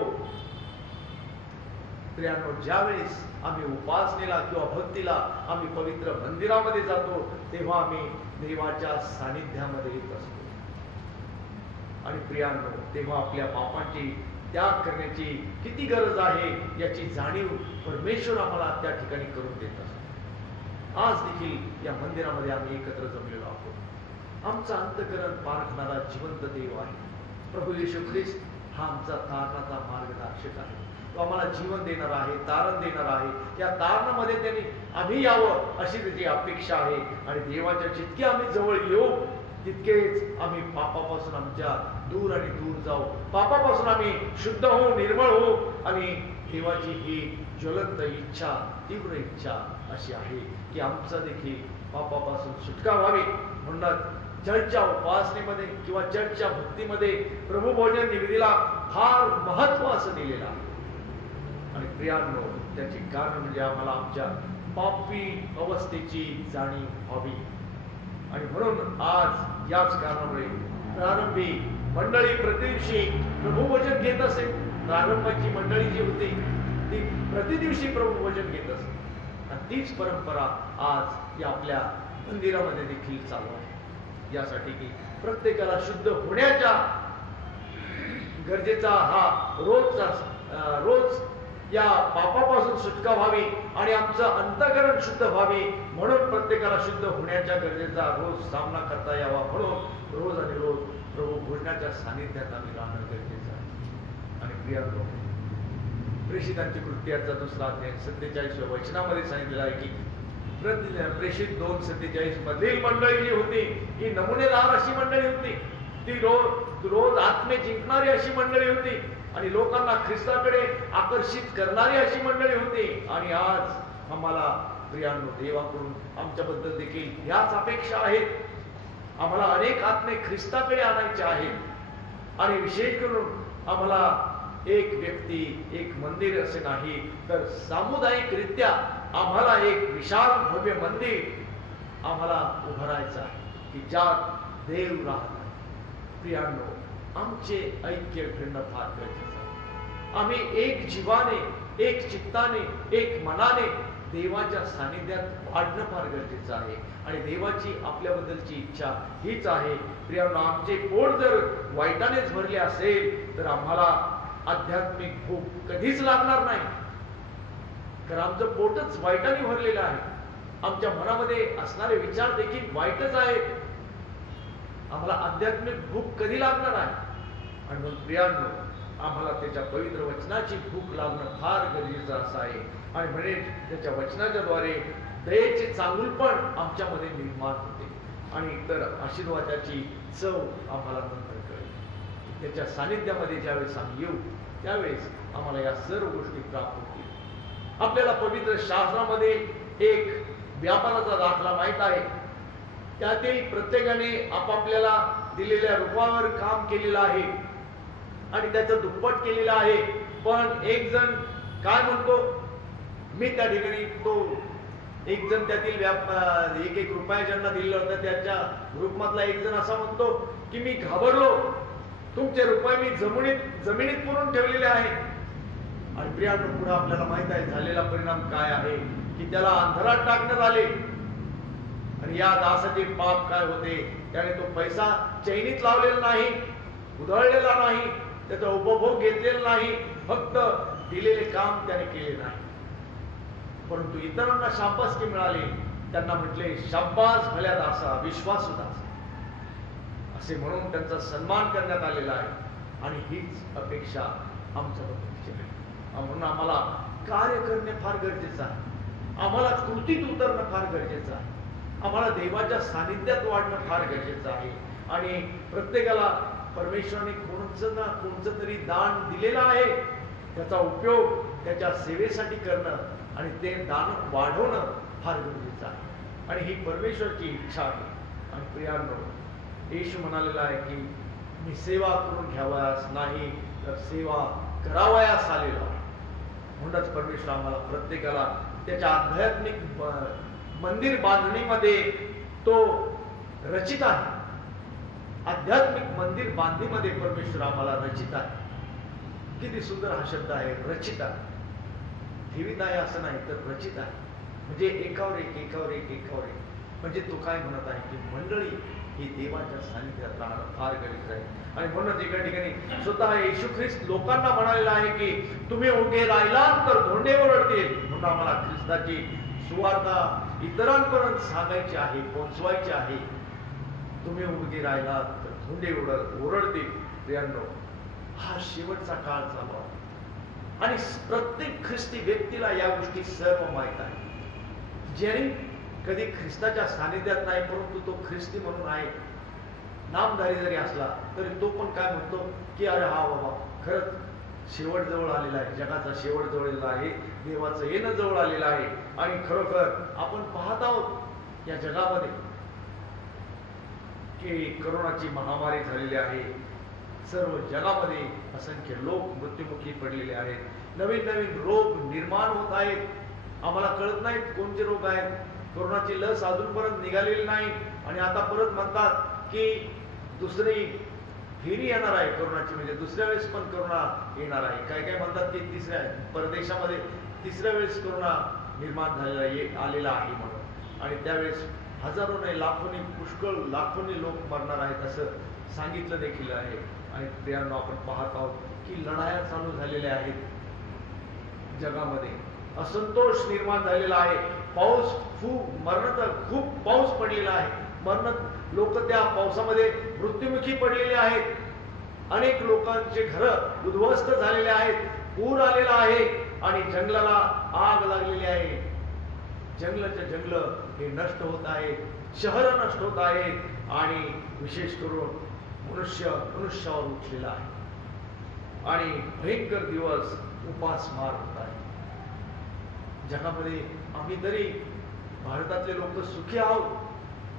प्रियांनो, ज्यावेळेस आम्ही उपासनेला किंवा भक्तीला आम्ही पवित्र मंदिरामध्ये जातो तेव्हा आम्ही देवाच्या सानिध्यामध्ये येत असतो. आणि प्रियांनो, तेव्हा आपल्या पापांची त्याग करण्याची किती गरज आहे याची जाणीव परमेश्वर आम्हाला त्या ठिकाणी करून देत असतो. आज देखील या मंदिरामध्ये आम्ही एकत्र जमलेलो आहोत. आमचा अंतःकरण पारखणारा जिवंत देव आहे. प्रभू येशू ख्रिस्त हा आमचा तारणाचा मार्गदर्शक आहे. तो आम्हाला जीवन देणार आहे, तारण देणार आहे. या तारणामध्ये त्यांनी आम्ही यावं अशी त्याची अपेक्षा आहे. आणि देवाच्या जितके आम्ही जवळ येऊ तितकेच आम्ही पापापासून आमच्या दूर आणि दूर जाऊ. पापापासून आम्ही शुद्ध होऊ, निर्मळ होऊ. आणि देवाची ही ज्वलंत इच्छा, तीव्र इच्छा अशी आहे की आमचा देखील पापापासून सुटका व्हावी. म्हणून चर्चच्या उपासनेमध्ये किंवा चर्चच्या भक्तीमध्ये प्रभू भोजन निवेदीला फार महत्व असं दिलेलं आहे. आणि प्रियांनो, त्याचे कारण म्हणजे आम्हाला आमच्या पापी अवस्थेची जाणीव व्हावी. आणि म्हणून आज याच कारणामुळे प्रारंभी मंडळी प्रतिदिवशी प्रभुवचन घेत असे. प्रारंभाची मंडळी जी होती ती प्रतिदिवशी प्रभुवचन घेत असे. आणि तीच परंपरा आज या आपल्या मंदिरामध्ये देखील चालू आहे. यासाठी की प्रत्येकाला शुद्ध होण्याच्या गरजेचा हा रोज या पापापासून सुटका व्हावी आणि आमचं अंतःकरण शुद्ध व्हावे. म्हणून प्रत्येकाला शुद्ध होण्याच्या गरजेचा रोज सामना करता यावा. म्हणून रोज आणि रोज प्रभू भोजनाच्या सानिध्यात आम्ही राहणं गरजेचं आहे. आणि प्रियांनो, प्रेषितांची कृत्याचा 2रा अध्याय 47व्या वचनामध्ये सांगितलेलं आहे की प्रेषित 2:47 मधील मंडळी जी होती ही नमुनेदार अशी मंडळी होती. ती रोज आत्मे जिंकणारी अशी मंडळी होती आणि लोकांना ख्रिस्ताकडे आकर्षित करणारी अशी मंडळी होती. आणि आज आम्हाला प्रियांनो, देवाकडून आमच्याबद्दल देखील याच अपेक्षा आहेत. आम्हाला अनेक आत्मे ख्रिस्ताकडे आणायचे आहेत. आणि विशेष करून आम्हाला एक व्यक्ती, एक मंदिर असे नाही तर सामुदायिकरित्या आम्हाला एक विशाल भव्य मंदिर आम्हाला उभारायचं आहे की ज्यात देव राहत आहे. प्रियांनो, आमचे ऐक्य घडणं फार गरजेचं आहे. आम्ही एक जीवाने, एक चित्ताने, एक मनाने देवाच्या सानिध्यात वाढणं फार गरजेचं आहे. आणि देवाची आपल्याबद्दलची इच्छा हीच आहे. प्रियांनो, आमचे पोट जर वाईटानेच भरले असेल तर आम्हाला आध्यात्मिक भूक कधीच लागणार नाही. कारण आमचं पोटच वाईटाने भरलेलं आहे. आमच्या मनामध्ये असणारे विचार देखील वाईटच आहेत. आम्हाला आध्यात्मिक भूक कधी लागणार आहे. आणि म्हणून प्रियांनो, आम्हाला त्याच्या पवित्र वचनाची भूक लागणं फार गरजेचं असं आहे. आणि म्हणजे त्याच्या वचनाच्या द्वारे दयेचे चांगुलपण आमच्यामध्ये निर्माण होते आणि इतर आशीर्वादाची चव आम्हाला नंतर कळेल. त्याच्या सानिध्यामध्ये ज्यावेळेस आम्ही येऊ त्यावेळेस आम्हाला या सर्व गोष्टी प्राप्त होतील. आपल्याला पवित्र शास्त्रामध्ये एक व्यापाराचा दाखला माहित आहे. त्यातील प्रत्येकाने आपापल्याला दिलेल्या रूपावर काम केलेलं आहे आणि त्याचं दुप्पट केलेलं आहे. पण एक जण काय म्हणतो, मी त्या ठिकाणी तो एक जण त्यातील एक रुपया ज्यांना दिलेला होता त्याच्या ग्रुपमधला एक जण असा म्हणतो की मी घाबरलो, तुमचे रुपये मी जमिनीत पुरून ठेवलेले आहे. आणि प्रियांनो, पुढे आपल्याला माहित आहे झालेला परिणाम काय आहे की त्याला अंधारात टाकण्यात आले. आणि या दासाचे पाप काय होते, त्याने तो पैसा चैनीत लावलेला नाही, उधळलेला नाही, त्याचा उपभोग घेतलेला नाही, फक्त दिलेले काम त्याने केले नाही. परंतु इतरांना शाबासकी मिळाली. त्यांना म्हटले, शाबास भल्या दासा, विश्वासू दासा, असे म्हणून त्यांचा सन्मान करण्यात आलेला आहे. आणि हीच अपेक्षा आमच्या बद्दलची आहे. म्हणून आम्हाला कार्य करणे फार गरजेचं आहे. आम्हाला कृतीत उतरणं फार गरजेचं आहे. आम्हाला देवाच्या सानिध्यात वाढणं फार गरजेचं आहे. आणि प्रत्येकाला परमेश्वराने कोणचं ना कोणचं तरी दान दिलेलं आहे, त्याचा उपयोग त्याच्या सेवेसाठी करणं आणि ते दान वाढवणं फार गरजेचं आहे. आणि ही परमेश्वरची इच्छा आहे. आणि प्रियांनो, येशू म्हणालेला आहे की मी सेवा करून घ्यावयास नाही तर सेवा करावयास आलेलो आहे. म्हणूनच परमेश्वर आम्हाला प्रत्येकाला त्याच्या आध्यात्मिक मंदिर बांधणीमध्ये तो रचित आहे. आध्यात्मिक मंदिर बांधणीमध्ये परमेश्वर आम्हाला रचित आहे. किती सुंदर हा शब्द आहे, रचित आहे. ठेवीत आहे असं नाही तर रचित आहे, म्हणजे एकावर एक एकावर एक एकावर एक. म्हणजे तो काय म्हणत आहे की मंडळी ही देवाच्या सानिध्यात राहणं फार गरजेचं आहे. आणि म्हणूनच एका ठिकाणी स्वतः येशू ख्रिस्त लोकांना म्हणालेला आहे की तुम्ही उभे राहिलात तर धोंडे ओरडतील. म्हणून आम्हाला ख्रिस्ताची सुवार्ता इतरांपर्यंत सांगायची आहे, पोहोचवायची आहे. तुम्ही उभे राहिलात तर धोंडे ओरडतील. प्रियांनो, हा शेवटचा काळ चालू आहे आणि प्रत्येक ख्रिस्ती व्यक्तीला या गोष्टी सर्व माहीत आहे. ज्याने कधी ख्रिस्ताच्या सानिध्यात नाही परंतु तो ख्रिस्ती म्हणून आहे, नामधारी जरी असला तरी तो पण काय म्हणतो की अरे हा बाबा खरंच शेवट जवळ आलेला आहे, जगाचा शेवट जवळ आहे, देवाचं येणं जवळ आलेलं आहे. आणि खरोखर आपण पाहत आहोत या जगामध्ये की करोनाची महामारी झालेली आहे. सर्व जगामध्ये असंख्य लोक मृत्युमुखी पडलेले आहेत. नवीन नवीन रोग निर्माण होत आहेत. आम्हाला कळत नाहीत कोणते रोग आहेत. कोरोनाची लस अजूनपर्यंत निघालेली नाही आणि आता परत म्हणतात की दुसरी फेरी येणार आहे कोरोनाची, म्हणजे दुसऱ्या वेळेस पण कोरोना येणार आहे. काय काय म्हणतात की तिसऱ्या परदेशामध्ये तिसऱ्या वेळेस कोरोना निर्माण झालेला आलेला आहे म्हणून. आणि त्यावेळेस हजारो नाही लाखोनी पुष्कळ लाखोनी लोक मरणार आहेत असं सांगितलं देखील आहे. आणि प्रियांनो, आपण पाहत आहोत की लढाया चालू झालेल्या आहेत जगामध्ये. असंतोष निर्माण झालेला आहे. पाऊस खूप पाऊस पडलेला आहे. लोक त्या पावसामध्ये मृत्युमुखी पडलेले आहेत. अनेक लोकांचे घर उद्ध्वस्त झालेले आहेत. पूर आलेला आहे आणि जंगलाला आग लागलेली आहे. जंगल हे नष्ट होत आहे, शहर नष्ट होत आहेत आणि विशेष करून मनुष्यावर उठलेला आहे. आणि भयंकर दिवस उपासमार होत आहे जगामध्ये. आम्ही तरी भारतातले लोक सुखी आहोत,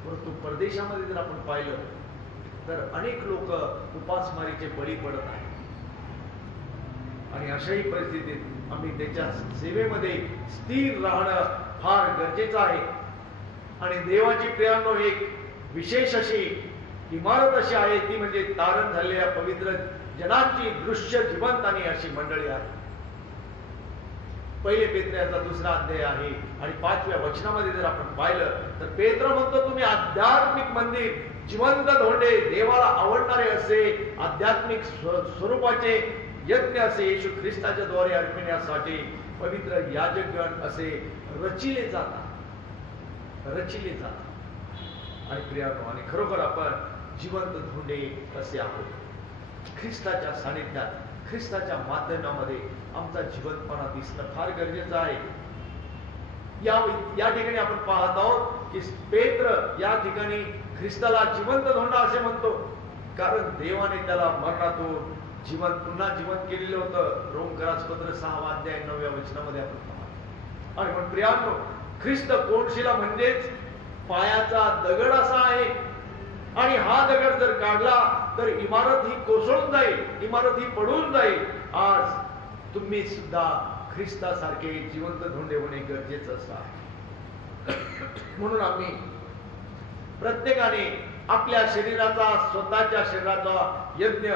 परंतु परदेशामध्ये जर आपण पाहिलं तर अनेक लोक उपासमारीचे बळी पडत आहेत. आणि अशाही परिस्थितीत आम्ही त्याच्या सेवेमध्ये स्थिर राहणं फार गरजेचं आहे. आणि देवाची प्रियांनो, एक विशेष अशी इमारत अशी आहे, ती म्हणजे तारण झालेल्या पवित्र जनांची दृश्य जिवंत आणि अशी मंडळी आहे. पहिले पेत्र्याचा 2रा अध्याय आहे आणि 5व्या वचनामध्ये जर आपण पाहिलं तर पेत्र म्हणतो तुम्ही आध्यात्मिक मंदिर, जिवंत धोंडे, देवाला आवडणारे असे आध्यात्मिक स्वरूपाचे यज्ञ असे येशू ख्रिस्ताच्या द्वारे अर्पण्यासाठी पवित्र याजकगण असे रचिले जातात. आणि प्रियांनो, आणि खरोखर आपण जिवंत धोंडे असे आहोत. ख्रिस्ताच्या सानिध्यात, ख्रिस्ताच्या माध्यमामध्ये आमचा जिवंतपणा दिसणं फार गरजेचं आहे. या ठिकाणी आपण पाहत आहोत की पेत्र या ठिकाणी ख्रिस्ताला जिवंत धोंडा असे म्हणतो, कारण देवाने त्याला मरणातून पुन्हा जिवंत केलेलं होतं. रोमकरासपत्र 6 अध्याय 9व्या वचनामध्ये आपण पाहतो. आणि म्हणून प्रियांनो, ख्रिस्त कोणशिला म्हणजेच पायाचा दगड असा आहे. आणि हा दगड जर काढला तर इमारत ही कोसळून जाईल, इमारत ही पडून जाईल. आज तुम्ही सुद्धा ख्रिस्तासारखे जिवंत धोंडे होणे गरजेचं असं आहे. म्हणून आम्ही प्रत्येकाने आपल्या शरीराचा, स्वतःच्या शरीराचा यज्ञ,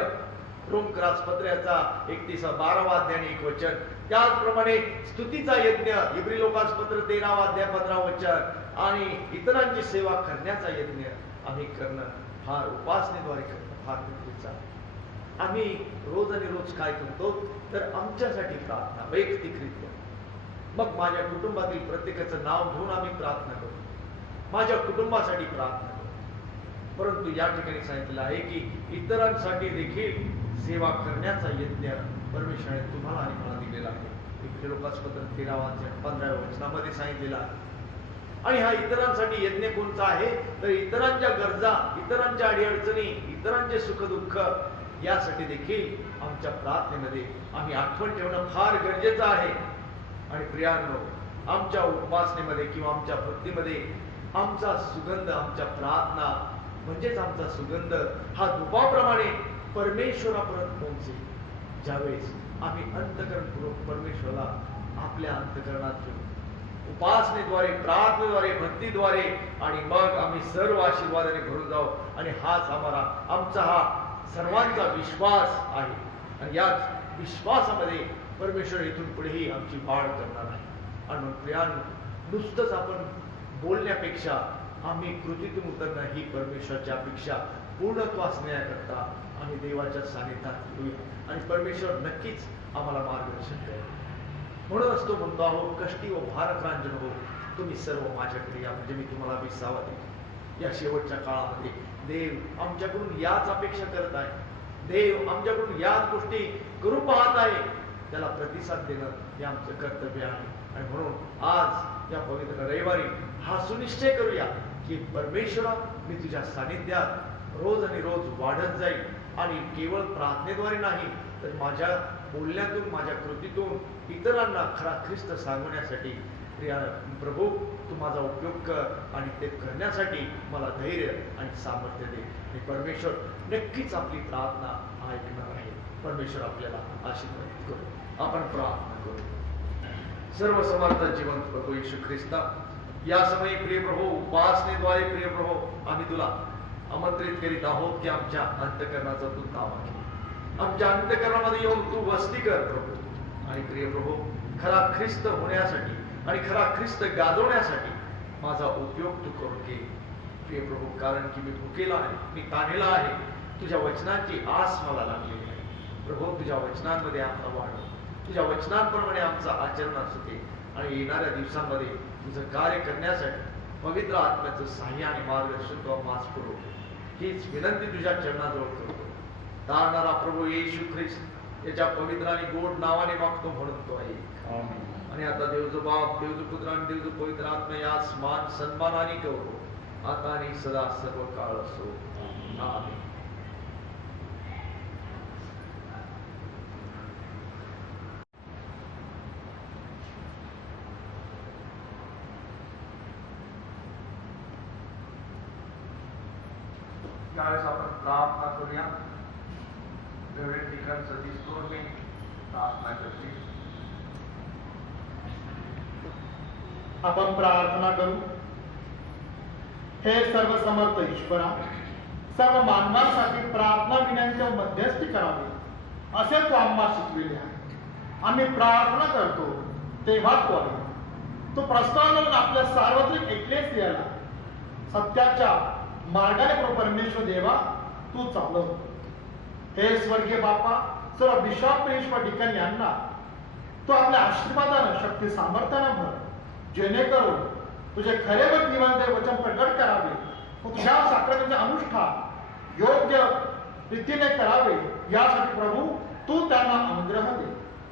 रोमकरासपत्राचा 31-12 अध्याय 1 वचन, त्याचप्रमाणे स्तुतीचा यज्ञ, इब्री लोकासपत्र 13 अध्याय 15 वचन, आणि इतरांची सेवा करण्याचा यज्ञ आम्ही करणं फार उपासनेद्वारे करणं फार गरजेचं आहे. आम्ही रोज आणि रोज काय करतो तर आमच्यासाठी प्रार्थना वैयक्तिकरित्या, मग माझ्या कुटुंबातील प्रत्येकाचं नाव घेऊन आम्ही प्रार्थना करतो, माझ्या कुटुंबासाठी प्रार्थना करतो. परंतु या ठिकाणी सांगितलेलं आहे की इतरांसाठी देखील सेवा करण्याचा यज्ञ परमेश्वराने तुम्हाला आणि मला दिलेला आहे. इब्री लोकासपत्र 13 अध्याय 15 वचनामध्ये सांगितलेला आहे. आणि हा इतरांसाठी यज्ञ कोणता आहे तर इतरांच्या गरजा, इतरांच्या अडीअडचणी, इतरांचे सुखदुःख यासाठी देखील आमच्या प्रार्थनेमध्ये आम्ही आठवण ठेवणं फार गरजेचं आहे. आणि प्रियांनो, आमच्या उपासनेमध्ये किंवा आमच्या भक्तीमध्ये आमचा सुगंध, आमच्या प्रार्थना म्हणजेच आमचा सुगंध हा धुपाप्रमाणे परमेश्वरापर्यंत पोहोचेल. ज्यावेळेस आम्ही अंतःकरणपूर्वक परमेश्वराला आपल्या अंतःकरणात घेऊन उपासनेद्वारे, प्रार्थनेद्वारे, भक्तीद्वारे आणि मग आम्ही सर्व आशीर्वादाने भरून जाऊ. आणि हाच आमचा हा सर्वांचा विश्वास आहे. आणि याच विश्वासामध्ये परमेश्वर इथून पुढेही आमची वाढ करणार आहे. आणि मग प्रियानो, नुसतंच आपण बोलण्यापेक्षा आम्ही कृतीतून उतरणं ही परमेश्वराची अपेक्षा पूर्णत्वास नेण्याकरता आम्ही देवाच्या सानिध्यात येऊया. आणि परमेश्वर नक्कीच आम्हाला मार्गदर्शन करेल. म्हणूनच तो म्हणतो आहो, कष्टी व भारक्रांजन हो, तुम्ही सर्व माझ्याकडे या, म्हणजे मी तुम्हाला विसावा देईन. या शेवटच्या काळामध्ये देव आमच्याकडून याच अपेक्षा करत आहे. देव आमच्याकडून याच गोष्टी करू पाहत आहे. त्याला प्रतिसाद देणं हे आमचं कर्तव्य आहे. आणि म्हणून आज या पवित्र रविवारी हा सुनिश्चय करूया की परमेश्वरा, मी तुझ्या सानिध्यात रोज आणि रोज वाढत जाईल. आणि केवळ प्रार्थनेद्वारे नाही तर माझ्या बोलण्यातून, माझ्या कृतीतून इतरांना खरा ख्रिस्त सांगण्यासाठी प्रिया प्रभू तू माझा उपयोग कर आणि ते करण्यासाठी मला धैर्य आणि सामर्थ्य दे. आणि परमेश्वर नक्कीच आपली प्रार्थना ऐकणार आहे. परमेश्वर आपल्याला आशीर्वादित करू. आपण प्रार्थना करू. सर्व समर्थ जिवंत प्रभू येशू ख्रिस्ता, या समयी प्रिय प्रभू उपासनेद्वारे प्रिय प्रभू आम्ही तुला आमंत्रित करीत आहोत की आमच्या अंतःकरणाचा तू ताबा घे. आमच्या अंतःकरणामध्ये येऊन तू वस्ती कर प्रभू. आणि प्रिय प्रभू खरा ख्रिस्त होण्यासाठी आणि खरा ख्रिस्त गाजवण्यासाठी माझा उपयोग तू करून घे प्रिय प्रभू. कारण की मी भुकेला आहे, मी ताणलेला आहे. तुझ्या वचनांची आस मला लागलेली आहे प्रभू. तुझ्या वचनांमध्ये आमचा वाढ, तुझ्या वचनांप्रमाणे आमचं आचरण असू दे. आणि येणाऱ्या दिवसांमध्ये तुझं कार्य करण्यासाठी पवित्र आत्म्याचं सहाय्य आणि मार्गदर्शन तो आम्हास पुरव. हीच विनंती तुझ्या चरणाजवळ करतो. तारणारा प्रभू येशू ख्रिस्त याच्या पवित्र आणि गोड नावाने मागतो म्हणून तो आहे. आणि आता देवजो बाप, देवजो पुत्र आणि देवजो पवित्र आत्मा यास मान सन्मानाने गौरव आता आणि सदा सर्व काळ असो. आमेन. त्यावेळेस आपण प्रार्थना करूया. फेवरेट ठिकाण सतीश तोरणे प्रार्थना करतील. आपण प्रार्थना करू. हे सर्व समर्थ ईश्वरा, सर्व मानवांसाठी प्रार्थना विनंती व मध्यस्थी करावी असे तू आम्हाला शिकविले आहे. आम्ही प्रार्थना करतो तेव्हा तू आहे. तू प्रस्तावना आपल्या सार्वत्रिक एक्लेसियाला सत्याच्या मार्गाने परमेश्वर देवा तू चालव. हे स्वर्गीय बापा, सर्व बिशॉप ईश्वर ठिकाणी यांना तू आपल्या आशीर्वादानं शक्ती सामर्थ्यानं भर, जेणेकरून तुझे खरे व जिवंत वचन प्रकट करावे व तुझ्या साखरेचे अनुष्ठान योग्य रीतीने करावे. यासाठी प्रभू तू त्यांना अनुग्रह दे.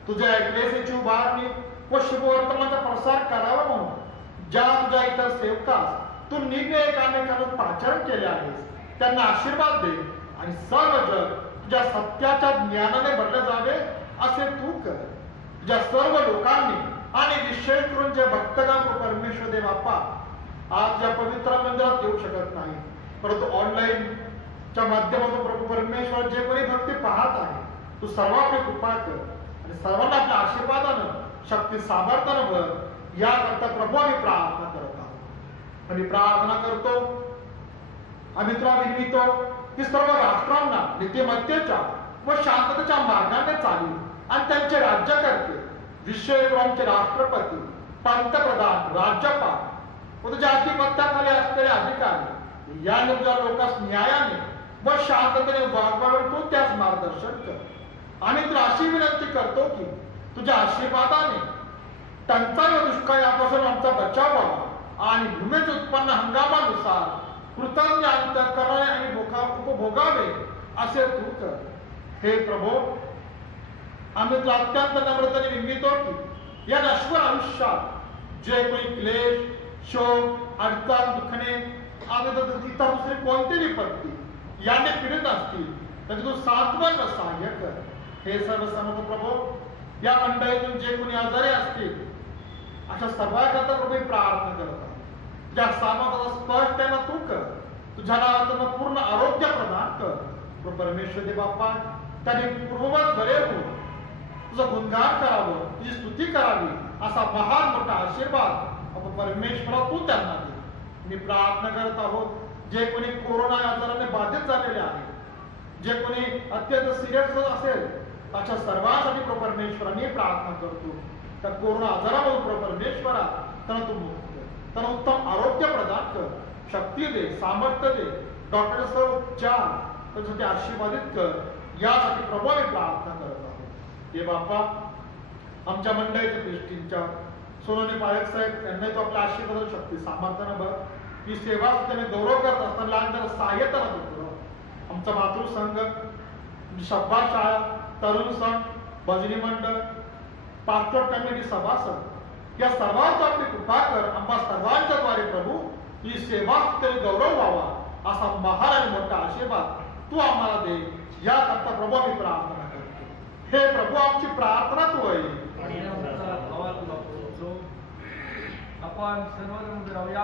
तुझ्या एक्लेसियाची उभारणी व शुभवर्तमानाचा प्रसार करावा म्हणून ज्या तुझ्या इतर सेवकास तू निर्णयकाने करत पाचारण केले आहेस त्यांना आशीर्वाद दे. आणि सर्व जग तुझ्या सत्याच्या ज्ञानाने भरले जावे असे तू कर. तुझ्या सर्व लोकांनी आणि विशेष करून जे भक्तगण परमेश्वर दे बाप्पा आज या पवित्र मंदिरात येऊ शकत नाही, परंतु ऑनलाईन च्या माध्यमातून प्रभू परमेश्वर जे कोणी भक्ती पाहत आहे तू सर्वांवर कृपा कर आणि सर्वांना आपल्या आशीर्वादानं शक्ती सामर्थ्यानं भर. याकरता प्रभू आम्ही प्रार्थना करत आहोत. आम्ही प्रार्थना करतो, आम्ही तुला विनवितो की सर्व राष्ट्रांना नीतिमत्तेच्या व शांततेच्या मार्गाने चालू आणि त्यांचे राज्यकर्ते, विशेष आमचे राष्ट्रपती, पंतप्रधान, राज्यपाल व तुझ्या अधिपत्याखाली असलेले अधिकारी या लोकांस न्यायाने व शांततेने वागवावे तू त्यास मार्गदर्शन कर. आणि तुला अशी विनंती करतो की तुझ्या आशीर्वादाने टंचाई व दुष्काळापासून आमचा बचाव व्हावा आणि भूमीचे उत्पन्न हंगामानुसार कृतज्ञ अंतःकरणाने आणि उपभोगावे असे तू कर. हे प्रभू, आम्ही तुला अत्यंत नम्रतेने विनवितो की या नश्वर आयुष्यात जे कोणी क्लेश, शोक, अडचण, दुखणे आणि इतर दुसरी कोणती विपत्ती याने पीडित असतील तर तू सांत्वन व सहाय्य कर. हे सर्व समर्थ प्रभू, या मंडळीतून जे कोणी आजारी असतील अशा सर्वांकरता प्रभू प्रार्थना करतात. ज्या सामर्थ्याचा स्पर्श त्यांना तू कर. तुझ्या नावातून पूर्ण आरोग्य प्रदान कर. परमेश्वर दे बाप्पा, त्यांनी पूर्ववत बरे होऊन तुझं गुणगान करावं, तुझी स्तुती करावी असा महान मोठा आशीर्वाद परमेश्वरा तू त्यांना दे. मी प्रार्थना करत आहोत जे कोणी कोरोना आजाराने बाधित झालेले आहेत, जे कोणी अत्यंत सिरियस असेल अशा सर्वांसाठी परमेश्वराने प्रार्थना करतो. त्या कोरोना आजारामधून परमेश्वरा त्यांना तू मुक्त कर, त्यांना उत्तम आरोग्य प्रदान कर, शक्ती दे, सामर्थ्य दे, डॉक्टरचा उपचार त्यासाठी आशीर्वादित कर. यासाठी प्रभू आम्ही प्रार्थना करत आहोत. हे बाप्पा आमच्या मंडळीच्या दृष्टींच्या सोनोनी पायक साहेब यांना तो आपल्या आशीर्वाद शक्ती सामर्थ्यानं बघ. ही सेवा त्याने गौरव करत असताना लहान जरा सहाय्यता होतो. आमचा मातृ संघ, शब्बा शाळा, तरुण संघ, भजनी मंडळ, पास्टर कमिटी सभासद या सर्वांचा आपली कृपा कर. आम्हा सर्वांच्या द्वारे प्रभू ही सेवा त्याने गौरव व्हावा असा महान आणि मोठा आशीर्वाद तू आम्हाला दे. याकरता प्रभू आम्ही प्रार्थना करतो. हे प्रभू आमची प्रार्थना तू आहे. आपण सर्वजण उभे राहूया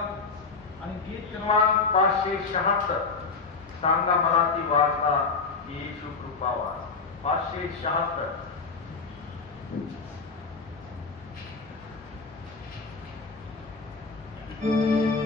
आणि गीत क्रमांक 576 सांगा मराठी वार्ता येशू कृपावा. 576 Yeah.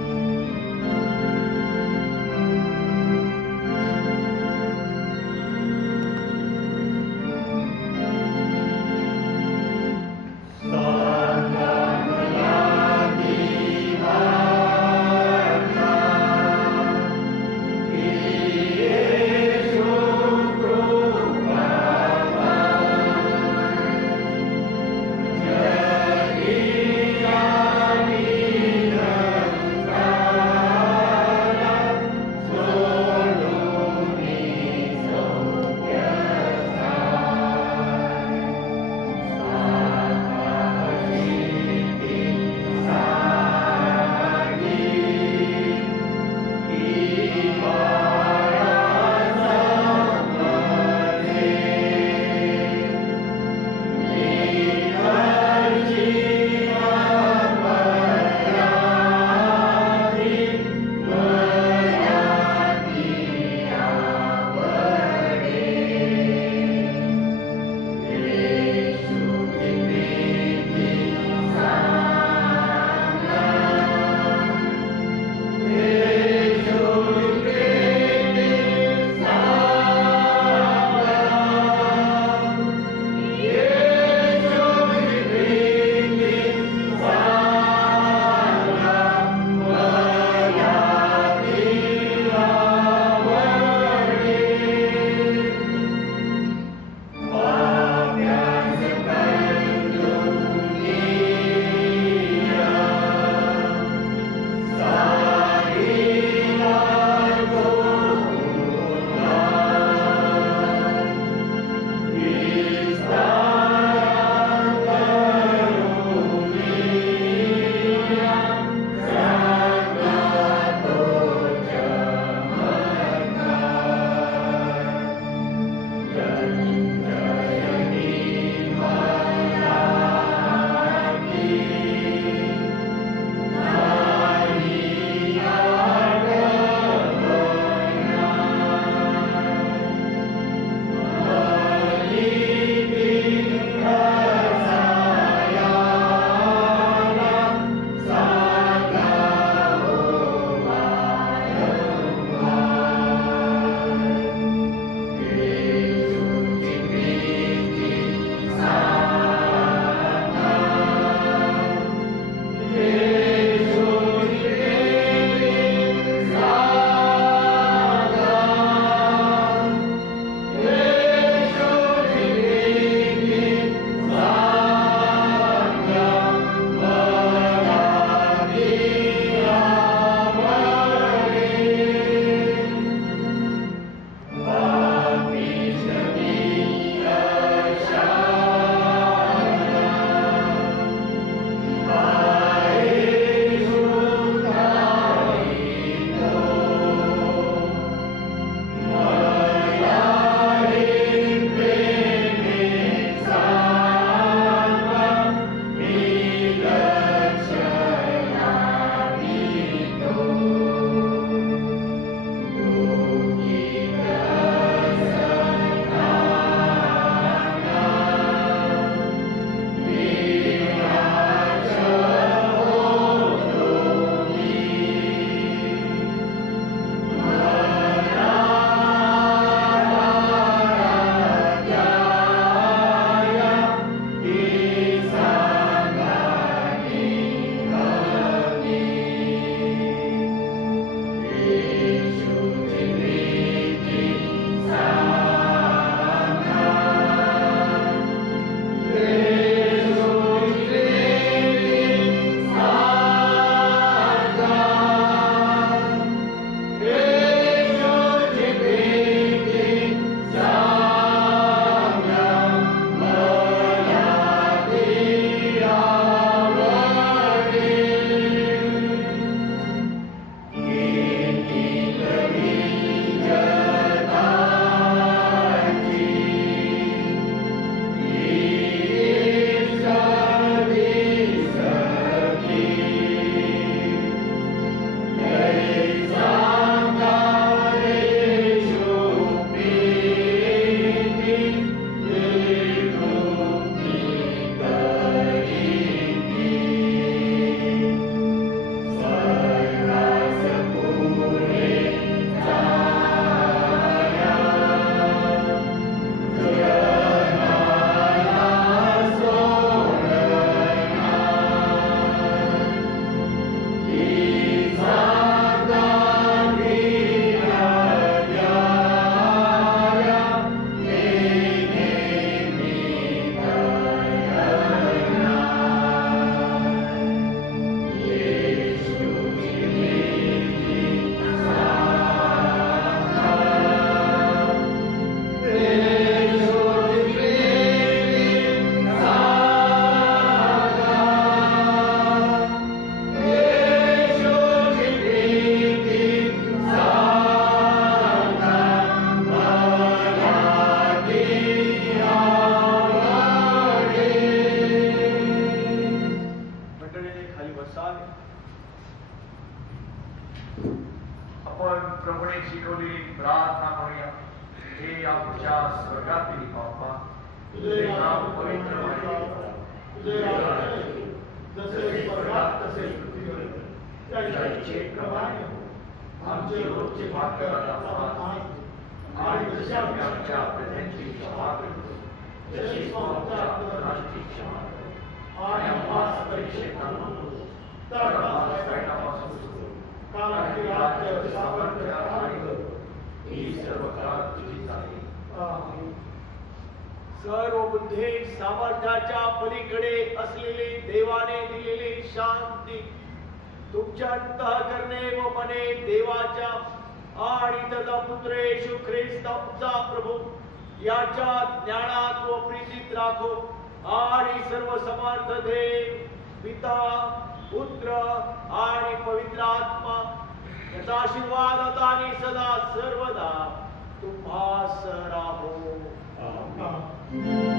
प्रभूने शिकवलेली प्रार्थना म्हणूया. हे आमच्या स्वर्गातील बाप्पा, तुझे नाव पवित्र व्हावे, तुझे राज्य येईल, जसे स्वर्गात तसे पृथ्वीवर. त्याच्या इच्छेप्रमाणे हो. आमचे रोजचे भाकर आज आणि जशी आम्ही आमच्या अपराध्यांची क्षमा करतो, तशीच तू आमच्या अपराधांची क्षमा कर. आणि आम्हास परीक्षेत आणू नको, तर आम्हाला सैतानापासून सोडव. कारण की राज्य, सामर्थ्य आणि बळ ही सर्व काळ तुझीच आहे. आमेन. सर्व बुद्धे सामर्थ्याच्या पलीकडे असलेले देवाने दिलेली शांती तुमच्या अंतःकरणे व मने देवाच्या आणि त्याचा पुत्र येशू ख्रिस्त आमचा प्रभू याच्या ज्ञानात व प्रीतीत राखो. आणि सर्व समर्थ देव पिता, पुत्र आणि पवित्र आत्मा याचा आशीर्वाद आता आणि सदा सर्वदा तुम्हास राहो. आमेन.